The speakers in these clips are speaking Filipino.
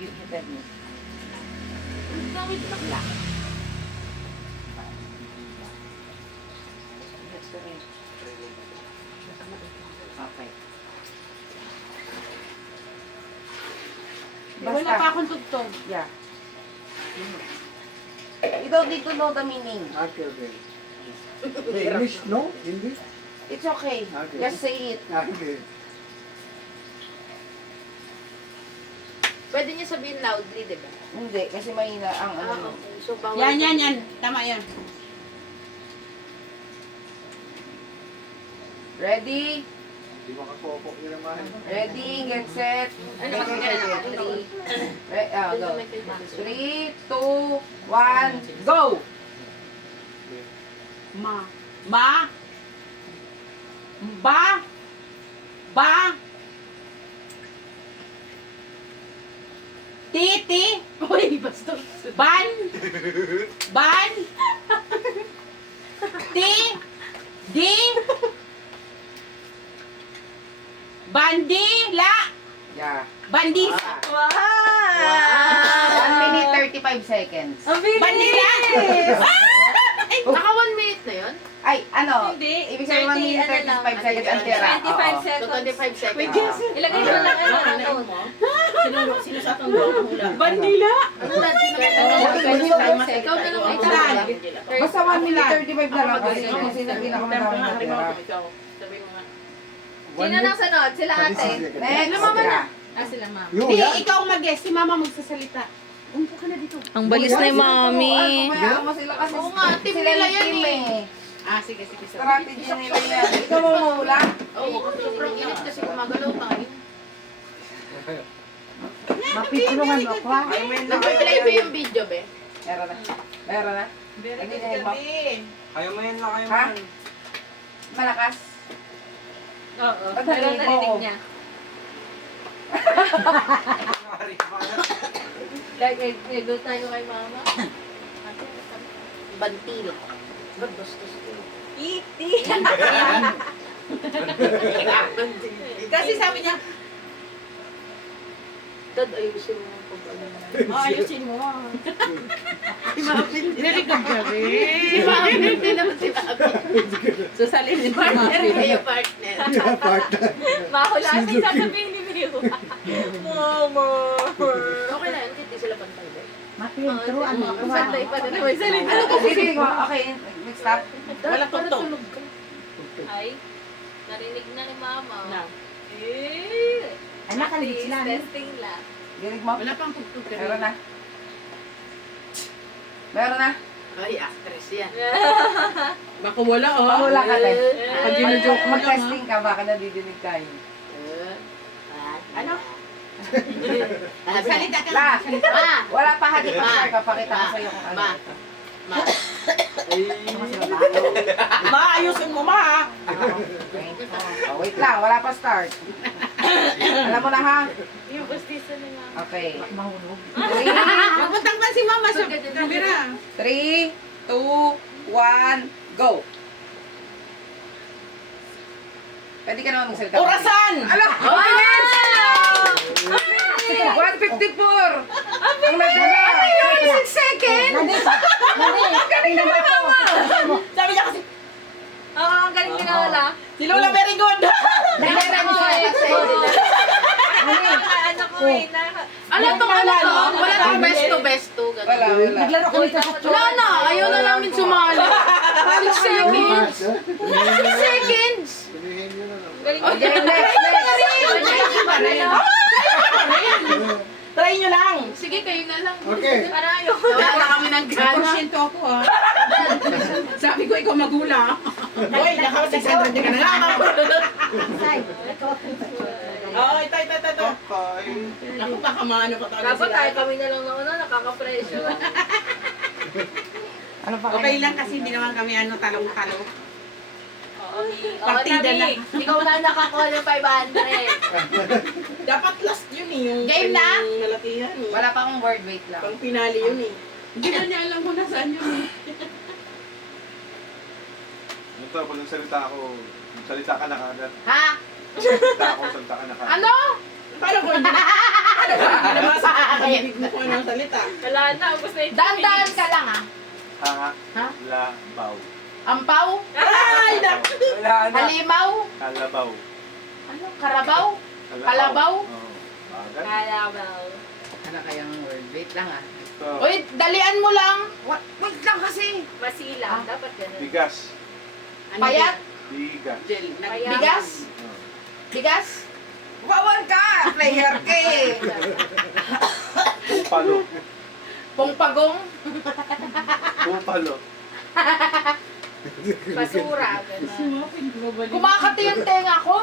you tell me. Wait lang. That's the way. Okay. Wala pa akong tugtog. Yeah. You don't need to know the meaning. Okay, okay. Hey, English, no? English? It's okay. Okay. Just say it. Okay. Pwede niya sabihin loudly, di ba? Hindi, kasi mahina ang ano. Okay. So, bawal. Yan. Tama yan. Ready? Di makapopo yun naman. Ready? Get set. Ano kasi ganun ako? Go. 3, 2, 1, go! Ba. Titi. Uy, basta. Ban. Ti. Di. Bandila. Yeah. Bandisa. Wow! 1 minute 35 seconds. Ang bilis! Bandila. Naka 1 minute na yun? Ay, ano? Hindi. Ibig sabihin 1 minute 35 seconds ang tira. 25 Oo. So, seconds. 25 seconds. Wait, yes. Ilagay mo lang ano. Sino sa atong hula? Bandila. Ano na? Ikaw na lang may Saan? Basta 1 minute 35 na lang kasi kung sino pinakamadami na tira. Sino nang sunod? Sila ate. Next. Mama na. Sila mama. Yung Hindi, yan. ikaw mag-guess. Si mama magsasalita. Umpo ka na dito. Ang balis na yung mami. Kaya mo sila kasi Oo nga, team sila nila yung yan team eh. Sige. Strategy nila yan. Ikaw mo mahula? Oo, sobrang init kasi gumagalaw tayo. Mapitulungan mo ako ha? Nag-play ba yung video, be? Meron na. Meron na. Hindi na yung Kayo mo yan na kayo Ha? Malakas? Oo. Ba't Pero narinig narinig mo? niya. Like, nag-go tayo kay mama. Bantil. Ba't bastos ko? Iti. Kasi sabi niya, Dad, ayusin mo ang pag-ano. ayusin mo. Narinig ka rin. Si Mami, hindi naman sinabi. Sasalin si Partner mami. kayo, partner. Mahulasin sasabihin ni Mio. Mama. Okay na, hindi sila pantay ba? Ang pantay pa na naman salita. Sige, okay. Next stop. Wala tugtog. Ay, narinig na ni Mama. Na. Eh. Anak, kaligit sila. Testing lang. Dinig mo? Wala pang tugtog ka Meron na. Meron na. Ay, actress yan. Baka wala oh. Mahula ka din. Pag ginujoke mo lang ha. Mag-testing ka, baka nadidinig tayo. Ano? Salita ka. La, Ma! wala pa hagit Ma. pa. Papakita ko sa'yo kung ano. Ma! Ma! Maayusin mo ma. Oh, wait lang, wala pa start. Alam mo na ha? Yung bustisa ni Mama. Okay. Magpuntang pa si mama sa kamera. 3, 2, 1, go! Pwede ka naman magsalita. Orasan! Ala! Wow! 154! Ang nagdala! 6 seconds! Galing naman ako! Sabi niya kasi, Oo, ang galing din wala. si Lola very good. Nakita mo siya excited. Ano ko eh. Ano to? Ano to? Wala tong best to. Ganun. Wala, wala. Naglaro kami sa Wala na! Ayaw na namin sumali. 6 seconds! 6 seconds! Sabihin nyo na lang. Galing Okay, next, next. Try nyo lang. Sige, kayo na lang. Okay. Para ayaw. Wala na kami ng gana. Porsyento ako ha. Sabi ko ikaw magula. Uy, naka-600 ka na lang. Oo, ito. Okay. Naku, baka maano ka talaga Dapat tayo sila. kami na lang nauna, nakaka-pressure. Ano pa Okay lang kasi hindi naman kami talong-talong. Oo, Partida na. Ikaw na nakakuha ng 500. Dapat last yun eh. Yung Game na? yung nalatihan eh. Wala pa akong word, wait lang. Pang pinali yun eh. Hindi na niya alam kung nasaan yun eh. Ito, pag nagsalita ako, salita ka na kagad. Ha? Salita ako, salita ka na kagad. Ano? Paano ko hindi? Nabasa ka bibig mo ko ng salita. Wala na, ubos na yung Dahan-dahan ka lang ah. Ha? Ha? Labaw. Ampaw? Ay, naku. Wala na. Halimaw? Kalabaw. Ano? Karabaw? Kalabaw? Oo. Bagay. Kalabaw. Ano kayang word? Wait lang ah. Ito. Uy, dalian mo lang. Wait lang kasi. Masilang, dapat ganun. Bigas. Payat? Bigas. Gel. Kaya- Bigas? Oo. Bigas? Wawan ka! Player ka eh. Palo. Pongpagong? Pupalo. Basura, ganun. Kumakati yung tenga ko.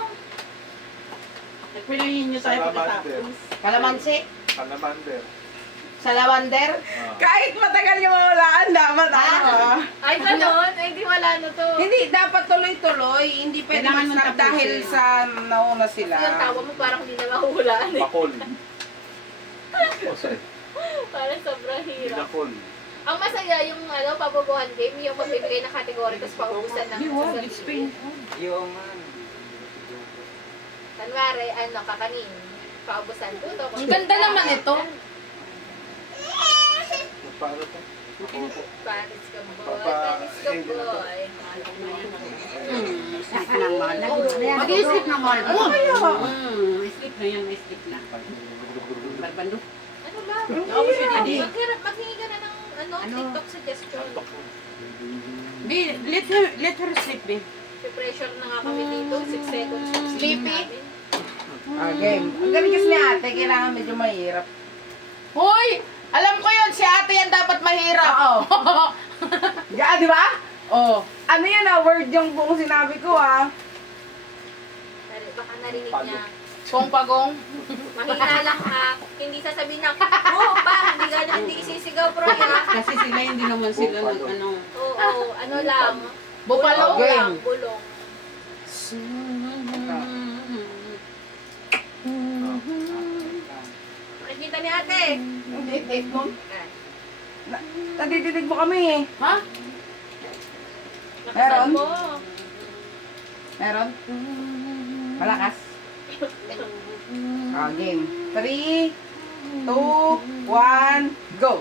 Nagpilihin niyo tayo Salamander. pagkatapos. Kalamansi? Salamander. Salamander? Ah. Kahit matagal yung mawalaan, dapat ano ah. Ay, ganun. Ay, di wala na to. Hindi, dapat tuloy-tuloy. Hindi pwede Kailangan mong mag-stop tapusin. dahil sa nauna sila. Yung tawa mo parang hindi na mahuhulaan eh. Bakol. Oh, sorry. Parang sobrang hirap. Binakol. Ang masaya yung pabubuhan game, yung magbibigay ng kategory tapos paubusan ng sasabihin. Yung Kanwari, kakanin. Paubusan. Tuto. Ang ganda naman ito. paano to? Makupo. Panis ka boy, panis ka boy. Sleep naman. Mag-iisip naman. Ano kaya? Sleep na yan, sleep na. Barbando. Ano ba? Oo, si Didi. Maghingi ka na ng TikTok suggestion. Let her sleep, babe. Pressure na nga kami dito. 6 seconds. yung Sleepy? namin. Game. Ang galing kasi ni ate, kailangan medyo mahirap. Hoy! Alam ko yun, si ate yan dapat mahirap. Oo. Yeah, di ba? Oh. Ano yan ah, word yung buong sinabi ko ah. Baka narinig niya. Pongpagong? Mahina lang ha. Hindi sasabihin na, pa, hindi isisigaw pro ya. Kasi sila, hindi naman sila nag-ano. Oo, ano lang. Bupalo? Okay. Lang, bulong. Nakikita ni ate. Hindi, mo. Ah, Nadidinig mo kami eh. Ha? nakasal mo. Meron? Malakas? Ah, game. 3, 2, 1, go!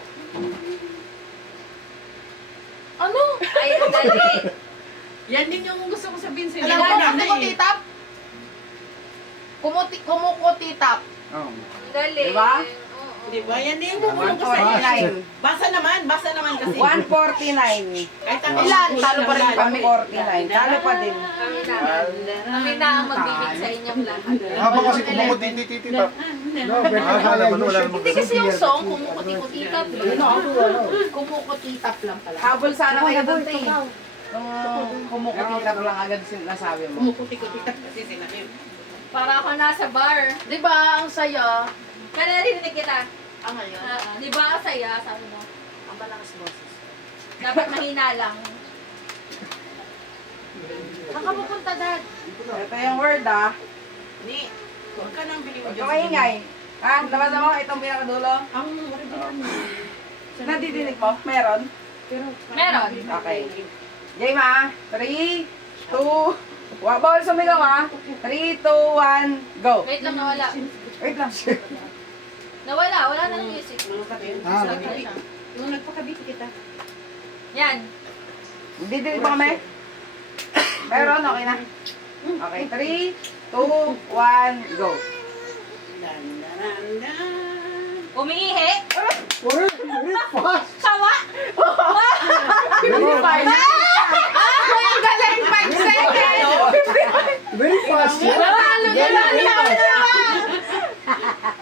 Ano? Ay, ang dali. Yan din yung gusto ko sabihin sa Alam mo, kumukutitap? Kumukutitap. Oh. Ang dali. Diba? Oo. Di ba? Yan din yung bubulong ko sa inyo. 149. Basa naman kasi. 149. Kahit ako, Ilan? Talo pa rin kami. 149. Talo pa din. Kami na ang magbibig sa inyong lahat. Habang kasi kumukutiti-titi pa. No, better Wala naman, wala naman. Hindi kasi yung song, kumukutitap. Kumukutitap lang pala. Habol sana kayo doon eh. Kumukutitap lang agad sinasabi mo. kumukuti-kuti kasi sila yun. Para ako nasa bar. Di ba? Ang saya. Kaya narinig kita. Ang ngayon. Di ba ang saya? Sabi mo. Ang malakas boses. Dapat mahina lang. Saan ka pupunta, Dad? Ito yung word ah. Ni, huwag ka nang bili mo Huwag dyan. ka maingay. Ha? Nabasa mo itong pinakadulo? Ang original mo. Nadidinig mo? Meron? Meron. Okay. Game ah. 3, 2, bawal sumigaw ah. 3, 2, 1, go. Wait lang, nawala. Wait lang. Nawala, wala na ng music. Ah, Yung nagpakabiti kita. Yan. Didinig mo kami? Meron? Okay na? Okay. 3, 2, 1, go. Dan, dan, dan. Umiihi. very fast. Sawa. Very Ang galing! 5 seconds! Very fast. Natalo na lang.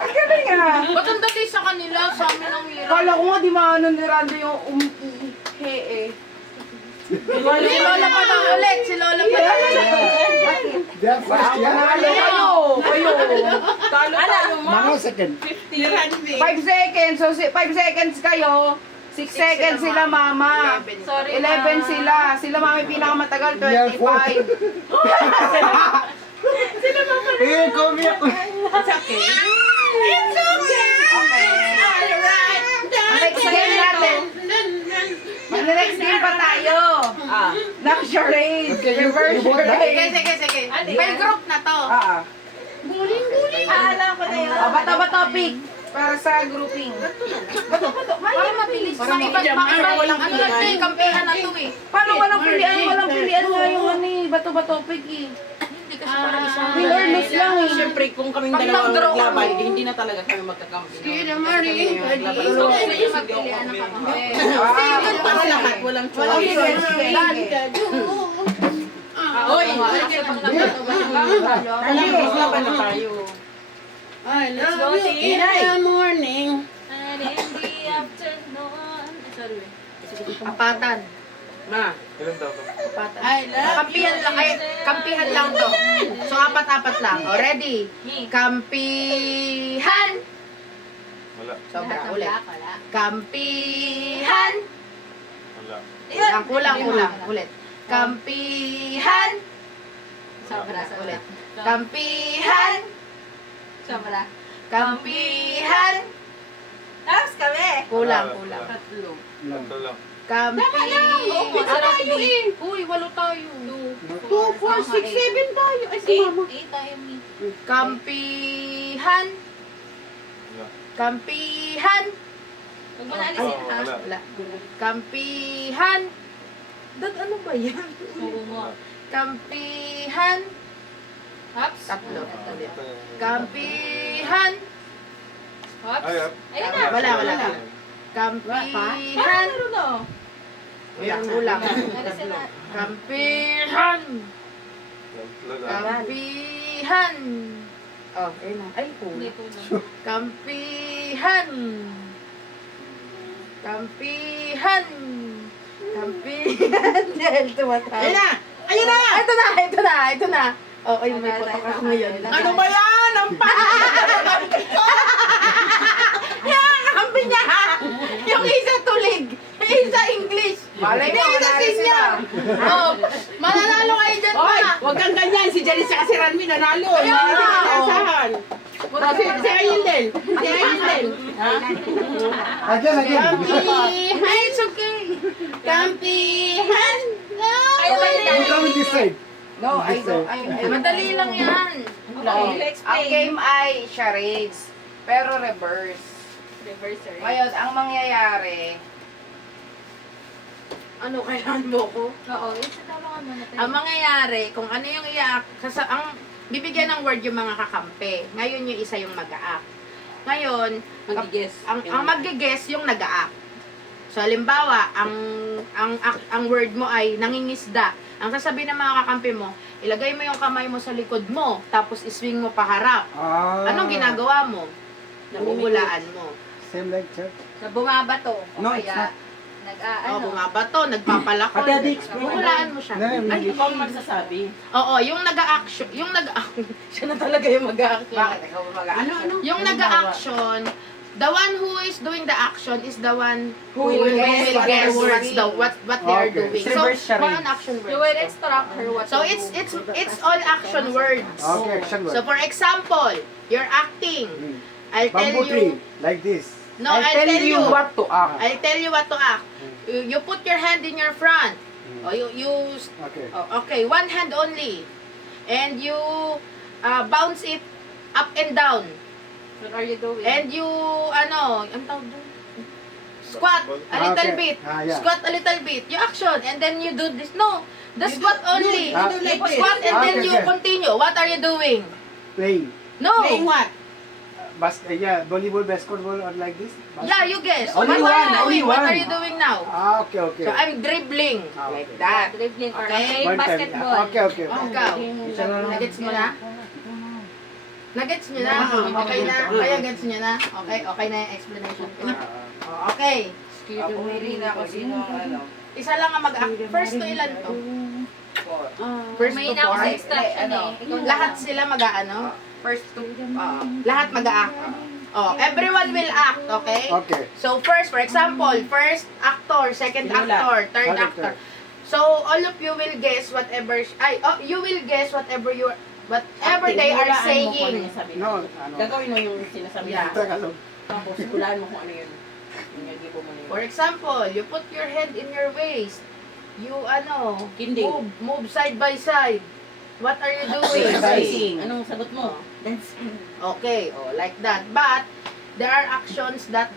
Ang galing ah! Ba't ang dati sa kanila? Sa amin ang hirap. Kala ko nga di maano ni Randy yung umiihi eh. Si Lola pa lang ulit. Si Lola pa lang ulit. They are fast, yeah? Kayo! Talo tayo mo. Mga second. 50 Randy. 5 seconds. So, 5 seconds kayo. 6 seconds sila mama. Sorry 11 sila. Sila mami pinakamatagal. We are 25. Eh, kami ako. It's okay. Okay. Alright. Next game natin. Mag-next game pa tayo. Knock charade. Reverse you want that? Sige, charade. sige, sige. Ano May yan? group na to. Ah. Alam ko na yun. Bato-bato pick. Para sa grouping. Bato. Para mabilis. Para Maiba, maiba, walang ano pilihan. lang yung kampihan na to eh. Paano walang pilian? Walang pilian nga yung ano eh. Bato-bato pig eh. Hindi kasi para isa. Win or lose lang eh. Siyempre, kung kaming Pag dalawa nag-draw maglaban, kami. hindi na talaga kami magkakampi. Kira Marie, So, gusto niyo magpilian ng kakampi. Para lahat, walang Walang choice. choice. Sige. Oy! Talo. Laban na tayo. I Let's go, love you in Inay. the morning. And in the afternoon. Sorry. Apatan. Ma. Apatan. I love Kampihan lang, ay, kampihan lang to. So, apat-apat lang. O, ready? Kampihan. Wala. Sobra, Lahat ng ulit. black, wala. Kampihan. Wala. Kulang. Ulit. Kampihan. Sobra. Ulit. Kampihan. Sobra. Kampihan. Tapos kami. Kulang. Tatlo. Ito lang. Kampihan. Oo, sarap eh. Uy, walo tayo. 2, 4, 6, 7 tayo. Ay, si Mama. 8 tayo ni. Kampihan. Wala. Kampihan. Huwag mo na alisin ha. Wala. Wala. Kampihan. Ano ba yan? Oo mo. Kampihan. Hops. Tatlo. Kampihan. Hops. Ay, up. Ayun na. Wala. Kampihan. Kulang. Alisin na. Kampihan. Wala. Kampihan. Oh, ayun na. Ay, Hindi kulang. po lang. Kampihan. Kampihan. Dahil tumatawa. Ayun na! Ayun na! Ito na. Oh, ay, may potok ako ngayon. Ano ba yan? Ang Kampi niya! Yung isa tulig. Yung isa English. Malay mo, Yung isa manalo senior. Oh, mananalo kayo dyan Oy! pa. Huwag kang ganyan. Si Janice at si Ranmi nanalo. Hindi Kaya natin nga, inaasahan. Si Ayun din. Si Ayun din. Ha? Again. Kampihan. It's okay. Kampihan. Ayaw ba You nila? come this side. No, I don't. Madali lang yan. Ang game ay charades. Pero reverse. Reverser. Ngayon, ang mangyayari, Ano kailangan mo ko? Oo, isa tama ka muna tayo. Ang mangyayari, kung ano yung ang bibigyan ng word yung mga kakampi. Ngayon yung isa yung mag-a-act. Ngayon, Mag-guess. ang mag-guess yung nag-a-act. So, halimbawa, ang word mo ay nangingisda. Ang sasabihin ng mga kakampi mo, ilagay mo yung kamay mo sa likod mo, tapos iswing mo paharap. Anong ginagawa mo? Nahuhulaan mo. Same like church. Na bumabato. O No, it's kaya, O, bumabato, nagpapalakol. Ate, Ate, explain. Huhulaan mo siya. No, no, Ay, Ikaw ang magsasabi. oo, yung nag-a-action, siya na talaga yung mag-a-action. bakit ikaw ba mag-action? Yung nag-a-action, the one who is doing the action is the one who Who will will guess guess what they are Okay. doing. It's So, reverse charade. more on action you will words. instruct her what So, to it's all action words. Okay, action word. So, for example, you're acting. I'll tell Bamboo tree, you. like this. No, I'll tell you. what to act. I'll tell you what to act. You put your hand in your front. Mm. Oh, you Okay. okay, one hand only. And you bounce it up and down. What are you doing? And you, ang tawag doon? Squat a little Okay. bit. Yeah. Squat a little bit. You action. And then you do this. No, the squat only. you do like You this. squat and then Okay, you okay. continue. What are you doing? Playing. No. Playing what? Volleyball, basketball, or like this? Yeah, you guess. Only What are you one, only doing? What one. are you doing now? Okay. So I'm dribbling. Okay. Like that. Dribbling or Okay. playing One time. basketball. Okay. Ikaw. Nagets mo na? Nagets nyo na? Okay na? Kaya gets nyo na? Okay na yung explanation ko. Okay. Pumili na ako sino ang ano. Isa lang ang mag-act. First to ilan to? Four. First May to na ako sa four? instruction Ano? eh. Ikaw Lahat sila mag-aano? First to, Lahat mag-act. Oh, everyone will act, okay? Okay. So first, for example, first actor, second actor, third Okay, actor. So all of you will guess whatever you will guess whatever they are saying. No, Gagawin mo yung sinasabi Yeah. mo. Tagalog. Tapos, hulaan mo kung ano yun. Yung nagibo mo na yun. For example, you put your head in your waist. You Kinding. move side by side. What are you doing? Dancing. Anong sagot mo? Dancing. Okay, like that. But there are actions that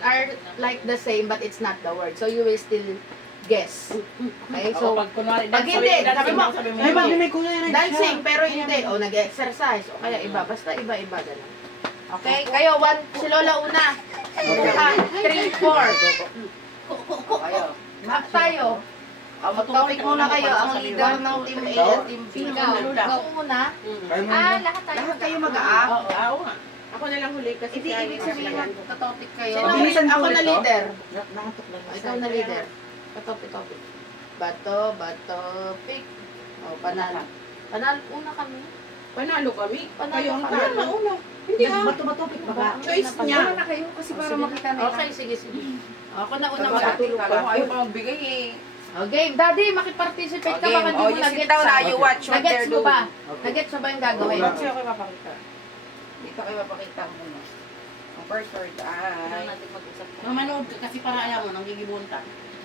are like the same but it's not the word. So you will still guess. Okay? So, So, pag kunwari, pag hindi, sabi mo, Ay, bakit may kulay red dancing siya? pero hindi. O, nag-exercise. O kaya iba. Basta iba-iba. Ganun. Okay? Kayo, si Lola una. 3, 4. Tayo. Mag-topic muna kayo. Ang leader ng team A at team B. Ikaw muna. Lahat tayo Lahat kayo mag-a-up. Oo nga. Ako na lang huli kasi Hindi, ibig sabihin magta-topic kayo. Sino Bilisan ako ko na ito. leader? Nakatok lang. O, ikaw na leader. Topic. Bato, pick. O, panalo. Panalo, una kami. Panalo kami. Panalo Kayo ang kami. talo. Una. Hindi ah. Bato-batopik ba ba? Choice niya. Una na kayo kasi para makita nila. Okay, sige. Ako na una Una magtutulog Kala mo pa. ayaw pa magbigay eh. O, game. Daddy, makiparticipate ka. Baka di mo you sit nag-gets. down na, you watch what Nag-gets they're mo doing. ba? Nag-gets mo ba yung gagawin? Ba't siya kayo mapakita? Dito kayo mapakita muna. Ang first word ay... Mamanood ka kasi para alam mo, nanggigibon ka.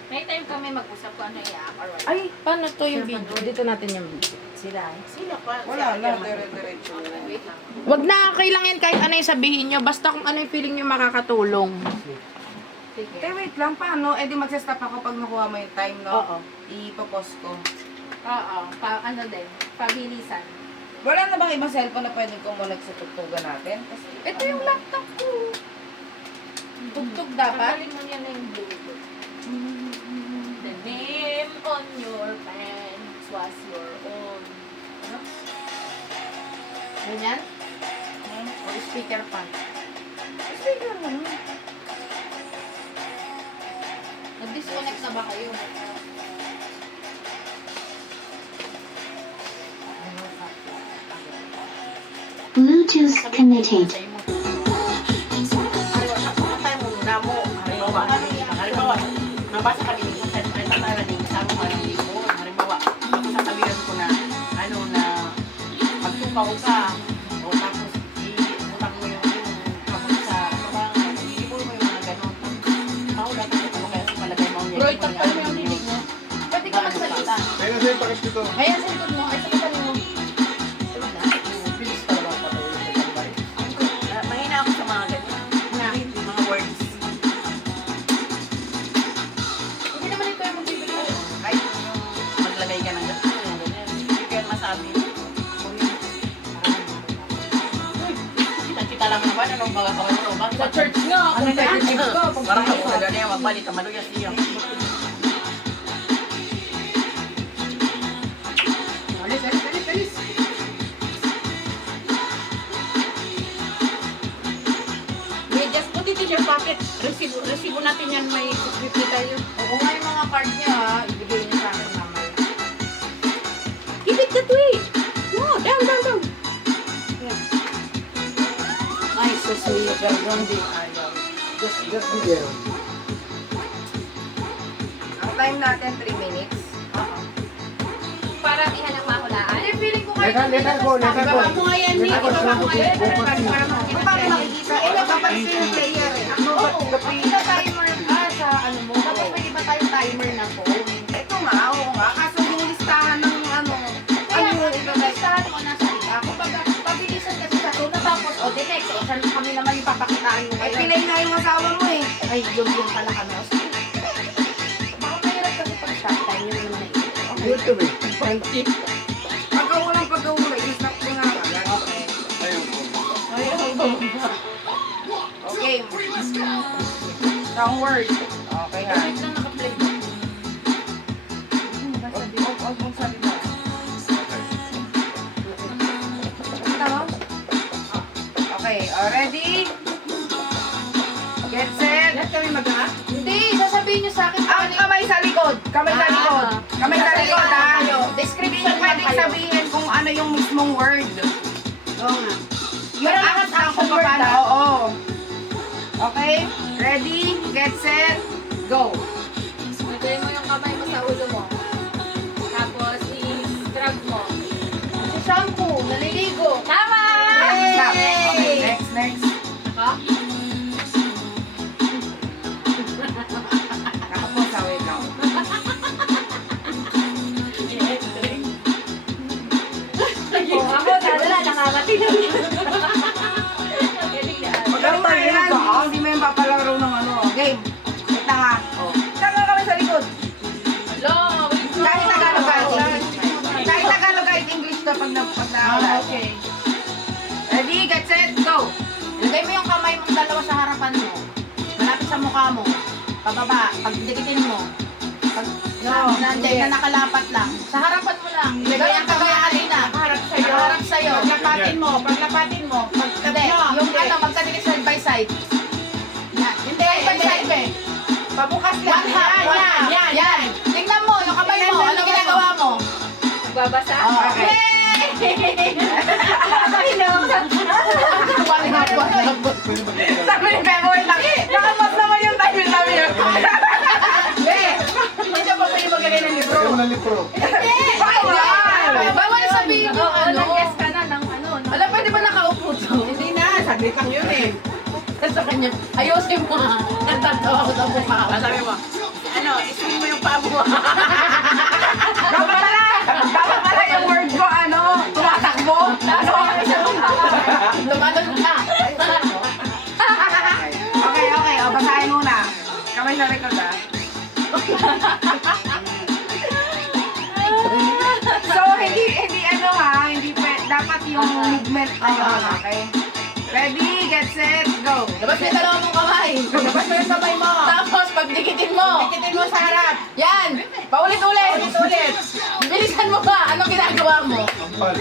May time kami mag-usap kung ano i-app or what. Ay, paano to yung video? Dito natin yung video. Sila pa. Wala na, dire-diretso. Wait lang. Wag na, kailang yan kahit ano yung sabihin nyo. Basta kung ano yung feeling nyo makakatulong. Sige. Wait lang, paano? Eh di magsastop ako pag nakuha mo yung time, no? Oo. Ipopost ko. Oo. Ano din. Pabilisan. Wala na bang ibang cellphone na pwede kumulag sa tugtugan natin? Kasi, Ito yung laptop ko. Tugtog dapat. Pagkalin mo niya na yung Bluetooth. The name on your pants was your own. Ano? Ganyan? O speaker pa. speaker mo. Nag-disconnect na ba kayo? Bluetooth connected. Halimbawa, nabasa kami sa tatala din sa mga libon. Halimbawa, ako sasabihan ko na magtukaw ka o tapos iutang mo yung kapag sa kabangan, ilibon mo yung mga ganon. Mahula ka ito kaya malagay mo yung Bro, itakpan mo yung bibig mo. Pwede ka magsalita. Kaya na sa'yo pakis dito. Kaya sa likod mo, ay sa likod mo. Bilis talaga ang patulog sa tambay. Mahina ako sa mga ganyan. Mga words. Hindi naman ito yung magbibigay. Kahit maglagay ka ng ganyan. Hindi ko yan masabi. Kita lang naman, anong mga kawan mo? Sa church nga, competitive ko. Parang ako na gano'n yung magbalit, maluyas niya. Alis. May just put it in your pocket. Resibo natin yan, may 50 tayo. Oo nga yung mga card niya ha, ibigay niya sa akin mamaya. Keep it that way. No, down. Ay, so sweet. Perdón, di. Just be there. Ang time natin, 3 minutes. Para ihan ang mahulaan. Ay, feeling ko kayo. Let her go. Ako nga yan, Let her go. ako nga yan. Kung paano makikita? Eh, napapansin yung player eh. Oo, may timer sa ano mo. Dapat may iba tayong timer na phone. Ito nga, oo nga. Kaso yung listahan ng ano, Kaya nga, yung listahan ko nasa ika. Kapag pabilisan kasi sa to, tapos, o, the next, o, saan kami naman yung papakitaan mo eh, ngayon. pinay nga yung asawa mo eh. Ay, yun pala kami. O, sige. Baka mahirap kasi pag stop time, yun naman na Good to me. Pagkaulang, i-stop ko nga agad. Ayun po. Okay. Isang word. Okay ha. Wait lang, naka-play. Huwag mong salita. Tama? Okay, ready? Get set. Lahat kami mag-aak. Hindi, sasabihin niyo sa akin. Ang kamay sa likod. Kamay sa likod. Kamay sa likod ha. Description lang Pwede kayo. sabihin kung ano yung mismong word. Oo nga. Yung Pero act lang kung word paano. ah. Oo. Okay? Ready? Get set. Go. Lagay mo yung kamay mo sa ulo mo. Tapos i-scrub mo. Si shampoo, naliligo. Tama! Stop. Okay, next. Ako? Nakapo sa wait lang. Ako, dala, nakakatinaw yan. Galing na. pababa, pag dikitin mo. Pag nandiyan na nakalapat lang. Sa harapan mo lang. Ganyan ka kaya kanina. Harap sa'yo. Harap sa'yo. Paglapatin mo. Hindi, yung ano, magkadikit side by side. Hindi, side by side, be. Pabukas lang. One half, one half. Yan. Tingnan mo, yung kamay mo. Ano ginagawa mo? Nagbabasa? Okay. One half, one half. Sabi ni Bebo, wait lang. Nakapas naman yung time yun. Be, hindi ka pa pwede magaling ng libro. Kaya mo ng libro. Bawal! Bawal sabihin yung ano. Nag-guess ka na ng ano, no? Wala, pwede ba nakaupo to? Hindi na, saglit lang yun eh. Sa kanya, ayusin mo ha. Nagtatawa ko sa mukha. Sabi mo, ano, iswing mo yung paa mo. Dapat pala yung word ko, ano, tumatakbo. Ano, Tumalon ka. Okay, o, basahin muna. Kamay sa record, ah. So, hindi ano ha, hindi dapat yung movement na yun, okay? Ready, get set, go! Labas mo yung dalawa mong kamay. Labas mo yung sabay mo. Tapos, pag dikitin mo. Dikitin mo sa harap. Yan. Paulit-ulit. Ulit. Bilisan mo ba? Anong ginagawa mo? Ampal.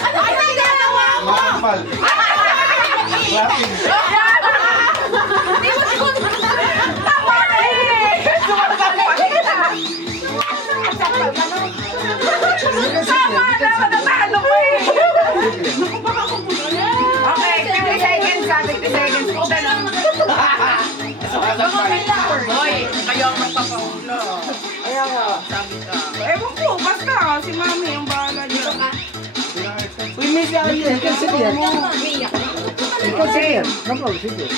Ano ginagawa mo? Maampal. Clapping. Hindi mo siguro. Tama na eh! Sumasampal ka. Tama na, matatalo ko eh. Okay, 50 seconds ha, 50 seconds. O, ganun. Hoy, kayo ang magpapaulo. Kaya nga. Sabi ka. Ewan ko, basta si Mami ang bahala dito. We miss you here. You can sit here. Umiyak. You can sit here. No problem, sit here.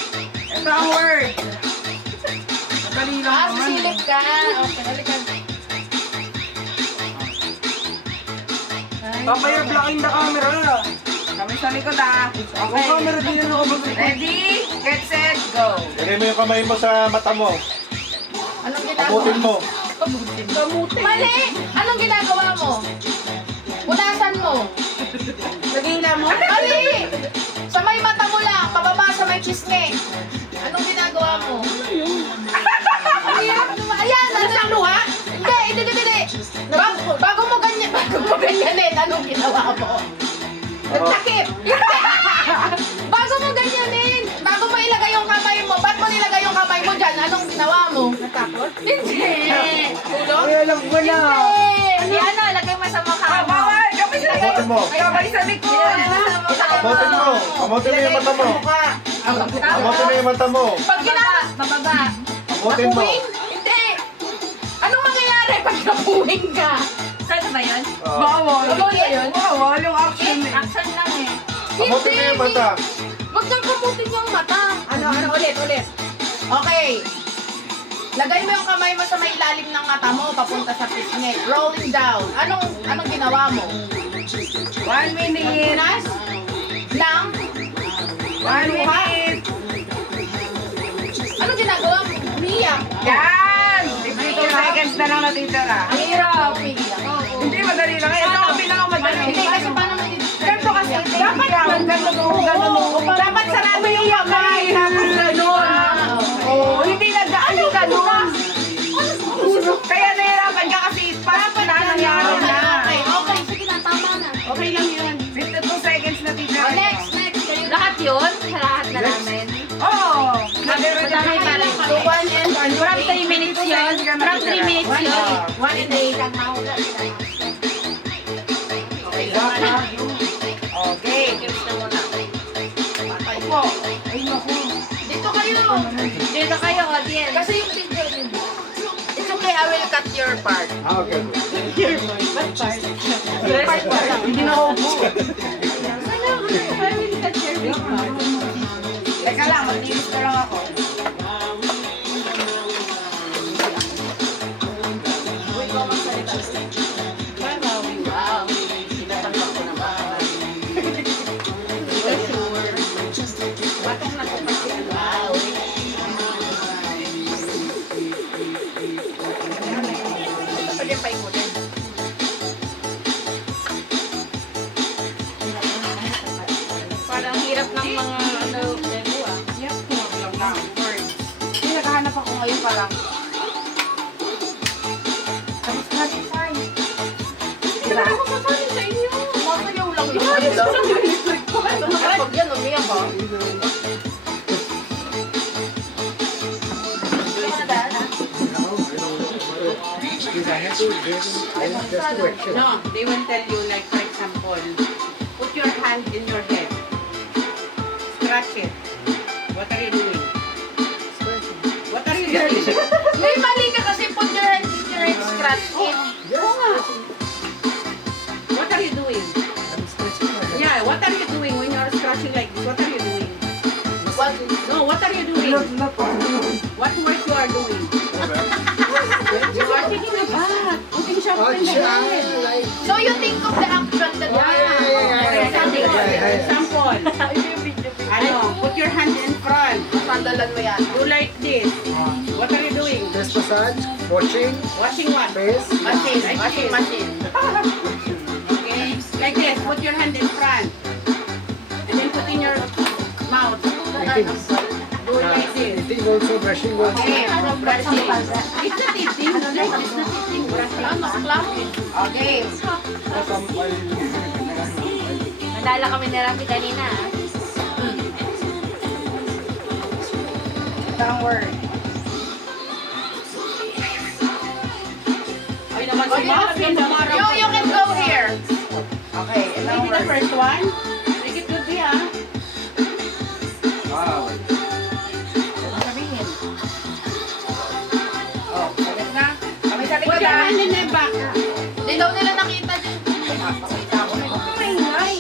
Ito ang word. Madali lang naman. Sisilip ka. Okay, halika. Papa, you're blocking the camera. Kami sa likod ha. Ang Okay. camera din yung nakabasa. Ready, get set, go. Lagay mo yung kamay mo sa mata mo. Anong ginagawa Abutin mo. Mali! Anong ginagawa mo? Punasan mo. Nagila mo? Mali! Sa may mata mo lang, pababa sa may pisngi. Anong ginagawa mo? Ang hirap naman. Ayan! Ano sa luha? Hindi. Bago mo ganyanin, anong ginawa mo? Nagtakip! Bago mo ganyanin! Bago mo ilagay yung kamay mo, ba't mo nilagay yung kamay mo dyan? Anong ginawa mo? Natakot? Hindi! Ulo? Ay, alam ko na. Hindi, ano, lagay mo sa mukha mo. Bawal! Kami sa likod. Abutin mo. Kamay sa likod. Abutin mo. Abutin mo yung mata mo. Abutin mo yung mata mo. Pag ginawa, Mababa. Abutin mo. napuwing? Hindi! Anong mangyayari pag napuwing ka? Saan ba yun? Bawal. Bawal ba yun? Bawal yung action eh. Action lang eh. Abutin mo yung mata. Huwag kang kamutin yung mata. Ano, ulit. Okay. Lagay mo yung kamay mo sa may ilalim ng mata mo, papunta sa pisngi. Rolling down. Anong ginawa mo? 1 minute. Pinas? Lang? 1 minute. Anong ginagawa mo? Umiyak. Yan! 52 seconds na lang natitira. Ang hirap. Umiyak. Hindi, madali lang. Ito ang pinakamadali. Hindi, kasi paano mo Ganito kasi, dapat ganun. Dapat sarado yung kamay. Tapos ganun. Oh, hindi nagdaan yung ganun. Kaya nahirapan ka kasi dapat na nangyari na. Okay. Sige na, tama na. Okay lang yun. 52 seconds na titira. Oh, next. Lahat yun? Sa lahat na namin? Oo. Dahil pala. So, 1 and From 3 minutes yun? From 3 minutes yun? 1 and 8 ang mahula. Okay. Opo. Ay, naku. Dito kayo. Dito kayo, audience. Kasi yung picture yun. It's okay, I will cut your part. Ah, okay. Hindi na ako po. Teka lang, mag-inis ko lang ako. Wow. Tinatanggap ko na ba? Batong na ko kasi ano. Wow. Pwede pa ikutin. Parang hirap ng mga ano, lego ah. Yep, lang. Words. Hindi, naghahanap Just to action. No, they will tell you, like, for example, put your hand in your head. Scratch it. What are you doing? What are you doing? May mali ka kasi put your hand in your head, scratch it. What are you doing? I'm stretching my hand. Yeah, what are you doing when you are scratching like this? What are you doing? What? No, what are you doing? What work you are doing? You are taking a bath. Putting shampoo in the head. So you think of the action that For example, ano, put your hand in front. Sandalan mo yan. Do like this. What are you doing? Chest massage, washing, Washing what? face. Machine, washing machine. Okay. Like this. Put your hand in front. And then put in your mouth. Eating. Do like this. Eating also, brushing also. Okay. Brushing. It's not eating. It's not eating. Brushing. Ano, classic. Okay. Nadala kami ni Rafi kanina. Isang word. Ay naman si Mom. You can go here. Okay, ilang Maybe the word? first one. Make it good, ha? Wow. Sabihin. Oh, sagot na. Kami sa likod Put your ah. hand in the back. Hindi daw nila nakita dyan. Pakita ko na. Maingay.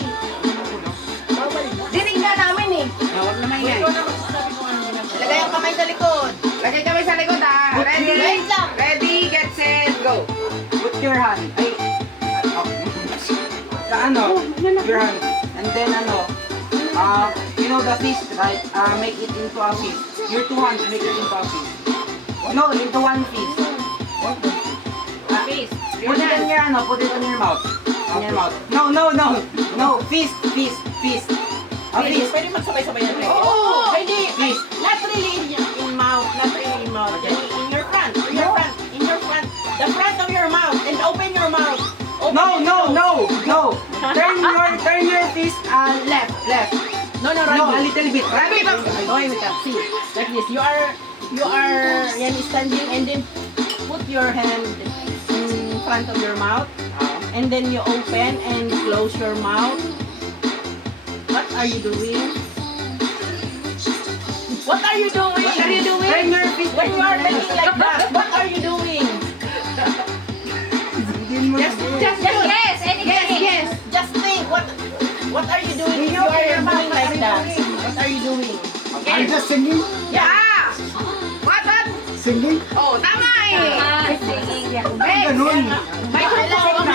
Dinig nga namin eh. Huwag naman yan. Lagay ang kamay sa likod. Lagay kami sa likod ah. Ready? Wait lang. Ready, get set, go. Put your hand. Ay. Sa ano? Your hand. And then ano? You know the fist, right? Make it into a fist. Your two hands, make it into a fist. No, into one fist. Face. Put it in your ano? Put it in your mouth. In your mouth. No, no, no. No, fist, fist, fist. A fist. Pwede magsabay-sabay na tayo. Oo. Hindi. Fist. Not really in mouth. Not really in mouth. In your front. In your front. In your front. The front of your mouth. And open your mouth. Open No, your no, mouth. no, no. Turn your fist left, left. No, no, No, a right. little bit. Rabi, Okay, wait up. See. Like this. You are yan standing and then put your hand in front of your mouth. And then you open and close your mouth. What are you doing? What are you doing? What are you doing? Turn your fist. When you are making like that, what are you doing? Just Yes, anything. yes. Just think. What are you doing if you are doing like that? What are you doing? I'm just singing. Yeah! What? Singing. Oh, tama eh. Ay, ganun. Microphone.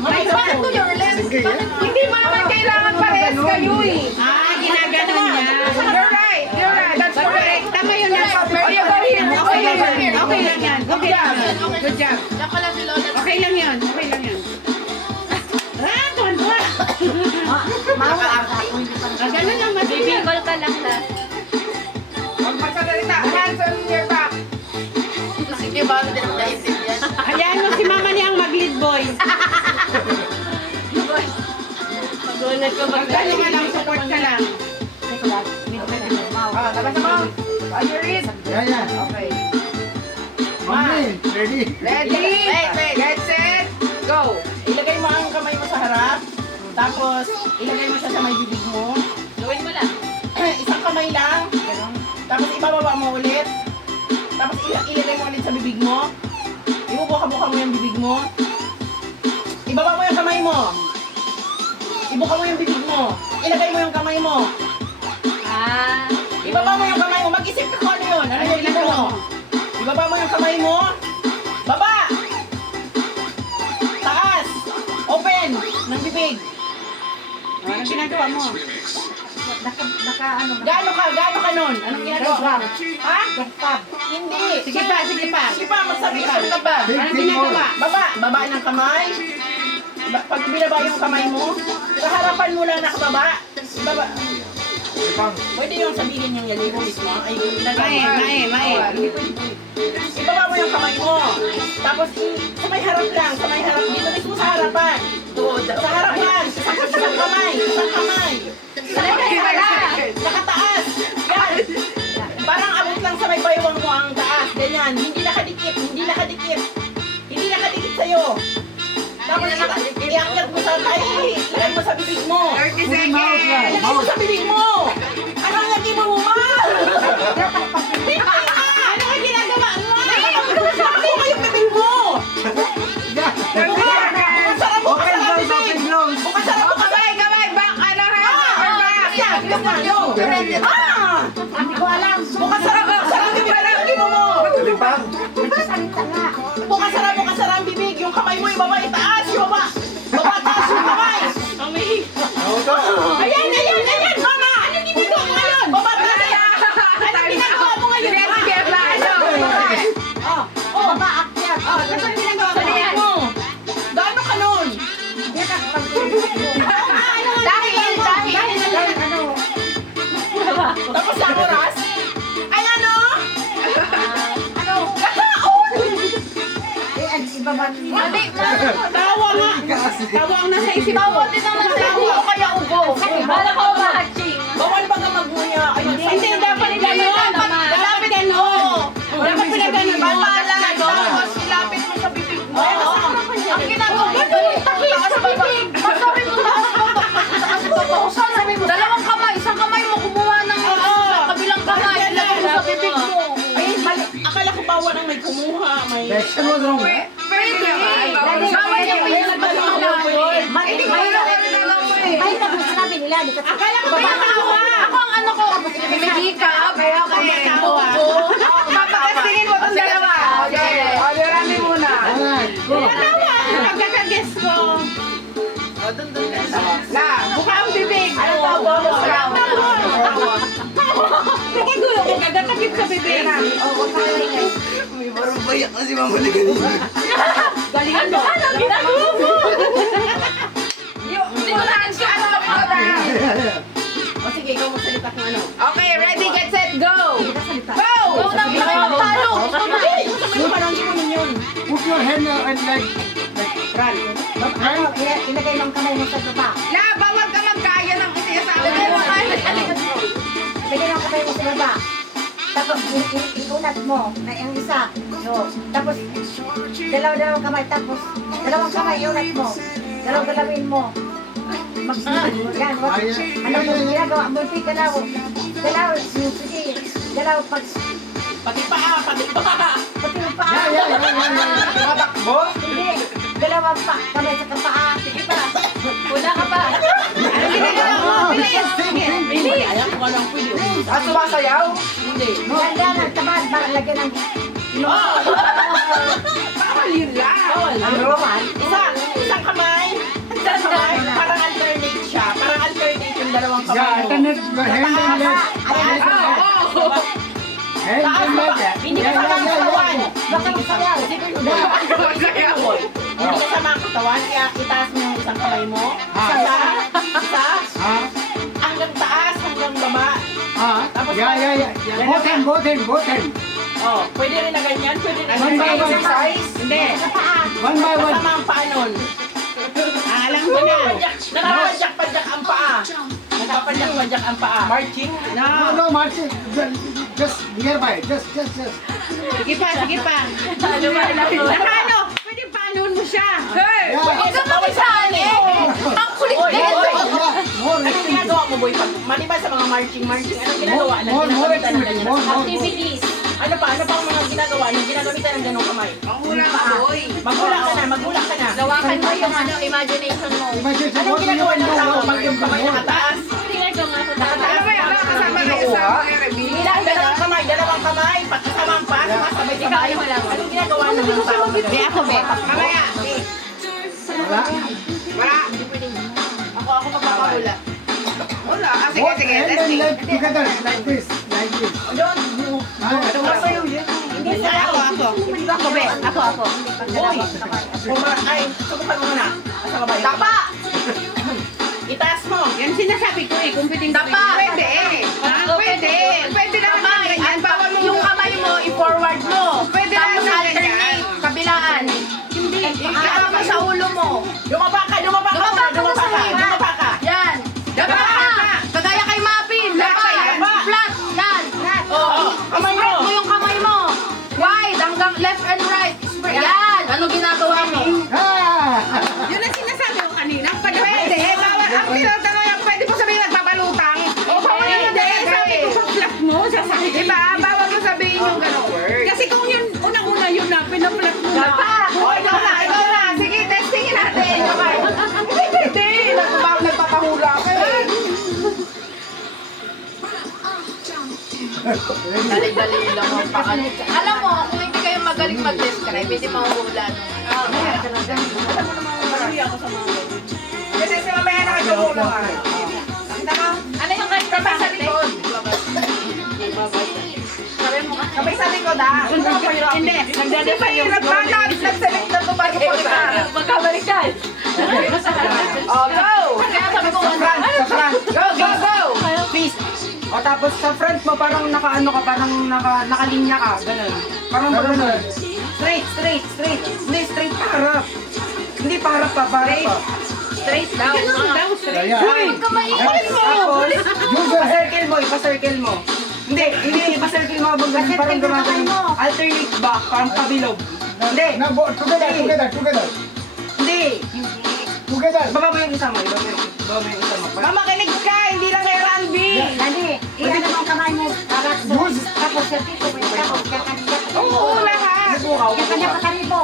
Back to your left. Hindi mo naman kailangan parehas kayo eh. Ah, ginaganon niya. You're right. You're right. That's correct. Tama yun. Where you go here? Okay lang yan. Okay lang yan. Okay lang yan. Good job. Diyan ka lang si Lola. Okay lang yun. Okay lang yun. Ah, tuwan-tuwa. Ganun lang masaya. Bibingol ka lang na. Huwag magsasalita. Hands on your back. Sige ba? Hindi na naiintindihan. Hayaan mo si mama niyang mag-lead boy. Magulat ka Magkano nga lang, support ka lang. Ah, labas mo. On your wrist. Yan, yan. Okay. Mami, ready? Ready? Wait. Get set. Go. Ilagay mo ang kamay mo sa harap. Tapos, ilagay mo siya sa may bibig mo. Gawin mo lang. Isang kamay lang. Ganun. Tapos, ibababa mo ulit. Tapos, ilagay mo ulit sa bibig mo. Ibubuka-buka mo yung bibig mo. Ibaba mo yung kamay mo. Ibuka mo yung bibig mo. Ilagay mo yung kamay mo. Ah. Ibaba mo yung kamay mo. Mag-isip ka kung ano yun. Ano yung ginagawa mo? Ibaba mo yung kamay mo. Baba! Taas! Open! Ng bibig. Anong ginagawa mo? Gaano ka nun? Anong ginagawa mo? Ha? Hindi. Sige pa. Sige pa, magsabi ka ba? Anong ginagawa? Baba ng kamay. Pag binaba yung kamay mo, sa harapan mo lang nakababa. Baba. Pwede yung sabihin yung yali mo mismo. Ay, mae. Ibaba mo yung kamay mo. Tapos, sa may harap lang. Dito mismo sa harapan. Sa harapan. Isang kamay. Nakataas. Yan. Parang abot lang sa may baywang mo ang taas. Ganyan. Hindi nakadikit. Tapos iangat mo sa tayo, ilagay mo sa bibig mo. 30 Put your mouth seconds. right. Ilagay mo sa bibig mo. Ano ang lagi mo, Mal? Ano ang ginagawa mo? Sabi mo yung bibig mo. Sarap mo, Open sarap close, bibig. open close. Bukas sarap mo, Kamay, kamay, back, ano ha? Or back? Yan, ganyan. Hindi ko alam. Bukas sarap bibig mo. Lipang. Nagsasalita nga. Bukas sarap bibig. Yung kamay mo, ibaba, itaas, ibaba. Baba, taas yung kamay. Ako to. Ayan, mama. Anong ginagawa mo ngayon? Baba, taas. Anong ginagawa mo ngayon? Sige, sige, back, ano? Baba, akyat. Kasi ang ginagawa mo ngayon mo. Gaano ka nun? Dahil. Ano? Tapos sa oras? Ay, ano? Ano? Kakaon! Eh, ang iba ba? Mali, Tawa nga. Tawa ang nasa isip ko. Tawa din naman sa ugo o kaya ugo. Bala ko matching. Bawal ba ka magmuya? Hindi, dapat gano'n. Dapat gano'n. Dapat pala gano'n. Bawala, Gano'n. tapos ilapit mo sa bibig mo. Oo. Ang ginagawa mo, taas baba. Masabi mo, taas baba. Dalawang kamay, isang kamay mo kumuha ng kabilang kamay, ilagay mo sa bibig mo. Ay, mali. Akala ko bawal ang may kumuha. May... Direction was wrong. Pwede. Bawal yung pinis mo sa kamay. May tapos sinabi nila. Akala ko bawal. Ako ang ano ko, humihikap, buko. Papakastingin mo itong dalawa. Okay, orderami muna. Alright, go. Pagkakaguess ko. Na, Buka ang bibig. ano to, bonus round. Sige, gulo. Gagatapit sa bibig. May barubaya kasi mamuli kanina. Galingan mo. Ano ginagawa mo? Hindi ko naan siya, ano pa ba? O sige, ikaw magsalita kung ano. Okay, ready, get, set, go! Go! Go na, talo. Ano pa nang gawin yun? Put your hand and like Run. Ano? Ilagay ng kamay mo sa baba. La, bawal ka magkaya ng isa sa Ilagay mo akin. Ilagay ng kamay mo sa baba. Tapos iunat mo na yung isa. No. Tapos dalawang kamay. Tapos dalawang kamay iunat mo. Dalawin mo. Yan. Ano yung ginagawa? Munti ka daw. Sige. Pag Pati paa. pati yung paa. Tumatakbo? Hindi. Dalawang kamay sa paa. Sige pa. Wala ka pa. Ano ginagawa mo? Bilis! Hindi. Ayaw ko lang pwede. Ah, sumasayaw? Hindi. Ganda ng tamad. Para lagyan ng... Bawal yun lang. Bawal. Roman. Isang kamay. Isang kamay. Parang alternate siya. Parang alternate yung dalawang kamay yeah, mo. alternate your hand and leg. Hand and leg. Hindi ka sama ang katawan. Baka masayaw. Hindi ka sama ang katawan. Kaya itaas mo yung isang kamay mo. Isa. Ah, Hanggang taas. Hanggang baba. ah. Yeah. Both hand. Oh, pwede rin na ganyan. Pwede rin One by one. exercise. Hindi. One by one. Kasama ang paa nun. Alam mo na. Nakapadyak ang paa. Nakapadyak ang paa. Marching? No, Marcy. Just nearby. Just. Sige pa. Ano ba? Ano? Pwede paanoon mo siya. Hey! Yeah. Huwag ka makisali. Ang kulit Yeah, din. more Anong ginagawa mo, boy? Maliban sa mga marching, anong ginagawa? More Ginagamitan ng activity. ganyan. More. Activities. Ano pa ang mga ginagawa? Nung ginagamitan ng ganong kamay? Mahula ka, boy. Magulak ka na. Gawakan mo yung imagination mo. Imagine Anong what you ginagawa can ng tao do. pag yung kamay nakataas? Tingnan ko nga sa Ano ba yan? Kasama kayo sa Dalawang kamay, pagkasama ang paa, sumasabay-sabay. Ikaw, wala mo. Anong ginagawa ng mga tao? Ako, be. Mamaya. Wala. Wala. Ako magpapahula. Wala. Ah, sige, Both sige. hand Let's and see. leg together. Like this. Doon, Ah, Hindi sa Ako, be. Ako. boy. Ay, subukan mo muna. Nasa baba yun. Tapa! Itaas mo. Yan sinasabi ko eh, kung pwedeng Tapa! Pwede. Pwede. Pwede naman Kamay, ng ganyan. Bawal mo yung kamay mo, i-forward mo. Pwede Tapos lang ng alternate, kabilaan. Hindi. Ikakama sa ulo mo. Dumaba ka Dumaba ka sa higa. Dumaba ka. Yan. Daba! Daba! Kagaya kay Mapin. Daba! Daba! Flat. Yan. Oo. Kamay mo. Spread mo yung kamay mo. Wide hanggang left and right. Yan. Ano ginagawa mo? ah. sasakit. Diba? Bawal mo sabihin yung ganong word. Kasi kung yun, unang-una yun na, pinaplat mo na. O, ikaw na. Sige, testingin natin. Okay. Hindi pwede. Nagpapahula ka eh. Dali-dali lang ang pakal. Alam mo, kung hindi kayo magaling mag-describe, hindi mahuhula nung Kasi si mamaya na kayo tulungan. Ano yung kahit Sabay sa likod. Sabay sa likod ah. Hindi, nagdadasal yung Nagbalance, nagselect na ito bago pa kita. magkabaliktad? Oh, go! Kaya sabi ko, Sa front. Go, go, go! Fist. O tapos sa front mo, parang nakaano ka, parang nakalinya ka. Ganun. Parang ganun. Straight. Hindi, straight pa harap. Hindi pa harap pa, harap pa. straight daw. Kaya. Tapos, pa-circle mo, ipa-circle mo. Hindi, ipa-circle mo habang ganun, parang gumagano. Alternate back, parang pabilog. Hindi, Together. hindi. Together. Baba mo yung isa mo, ibaba mo yung isa mo. Mama, kinig ka! Hindi lang kay Randy! Dali, iyan mo ang kamay mo. Tapos yung tito mo. Tapos yung kanina. Oo, lahat! Yung kanya patari mo.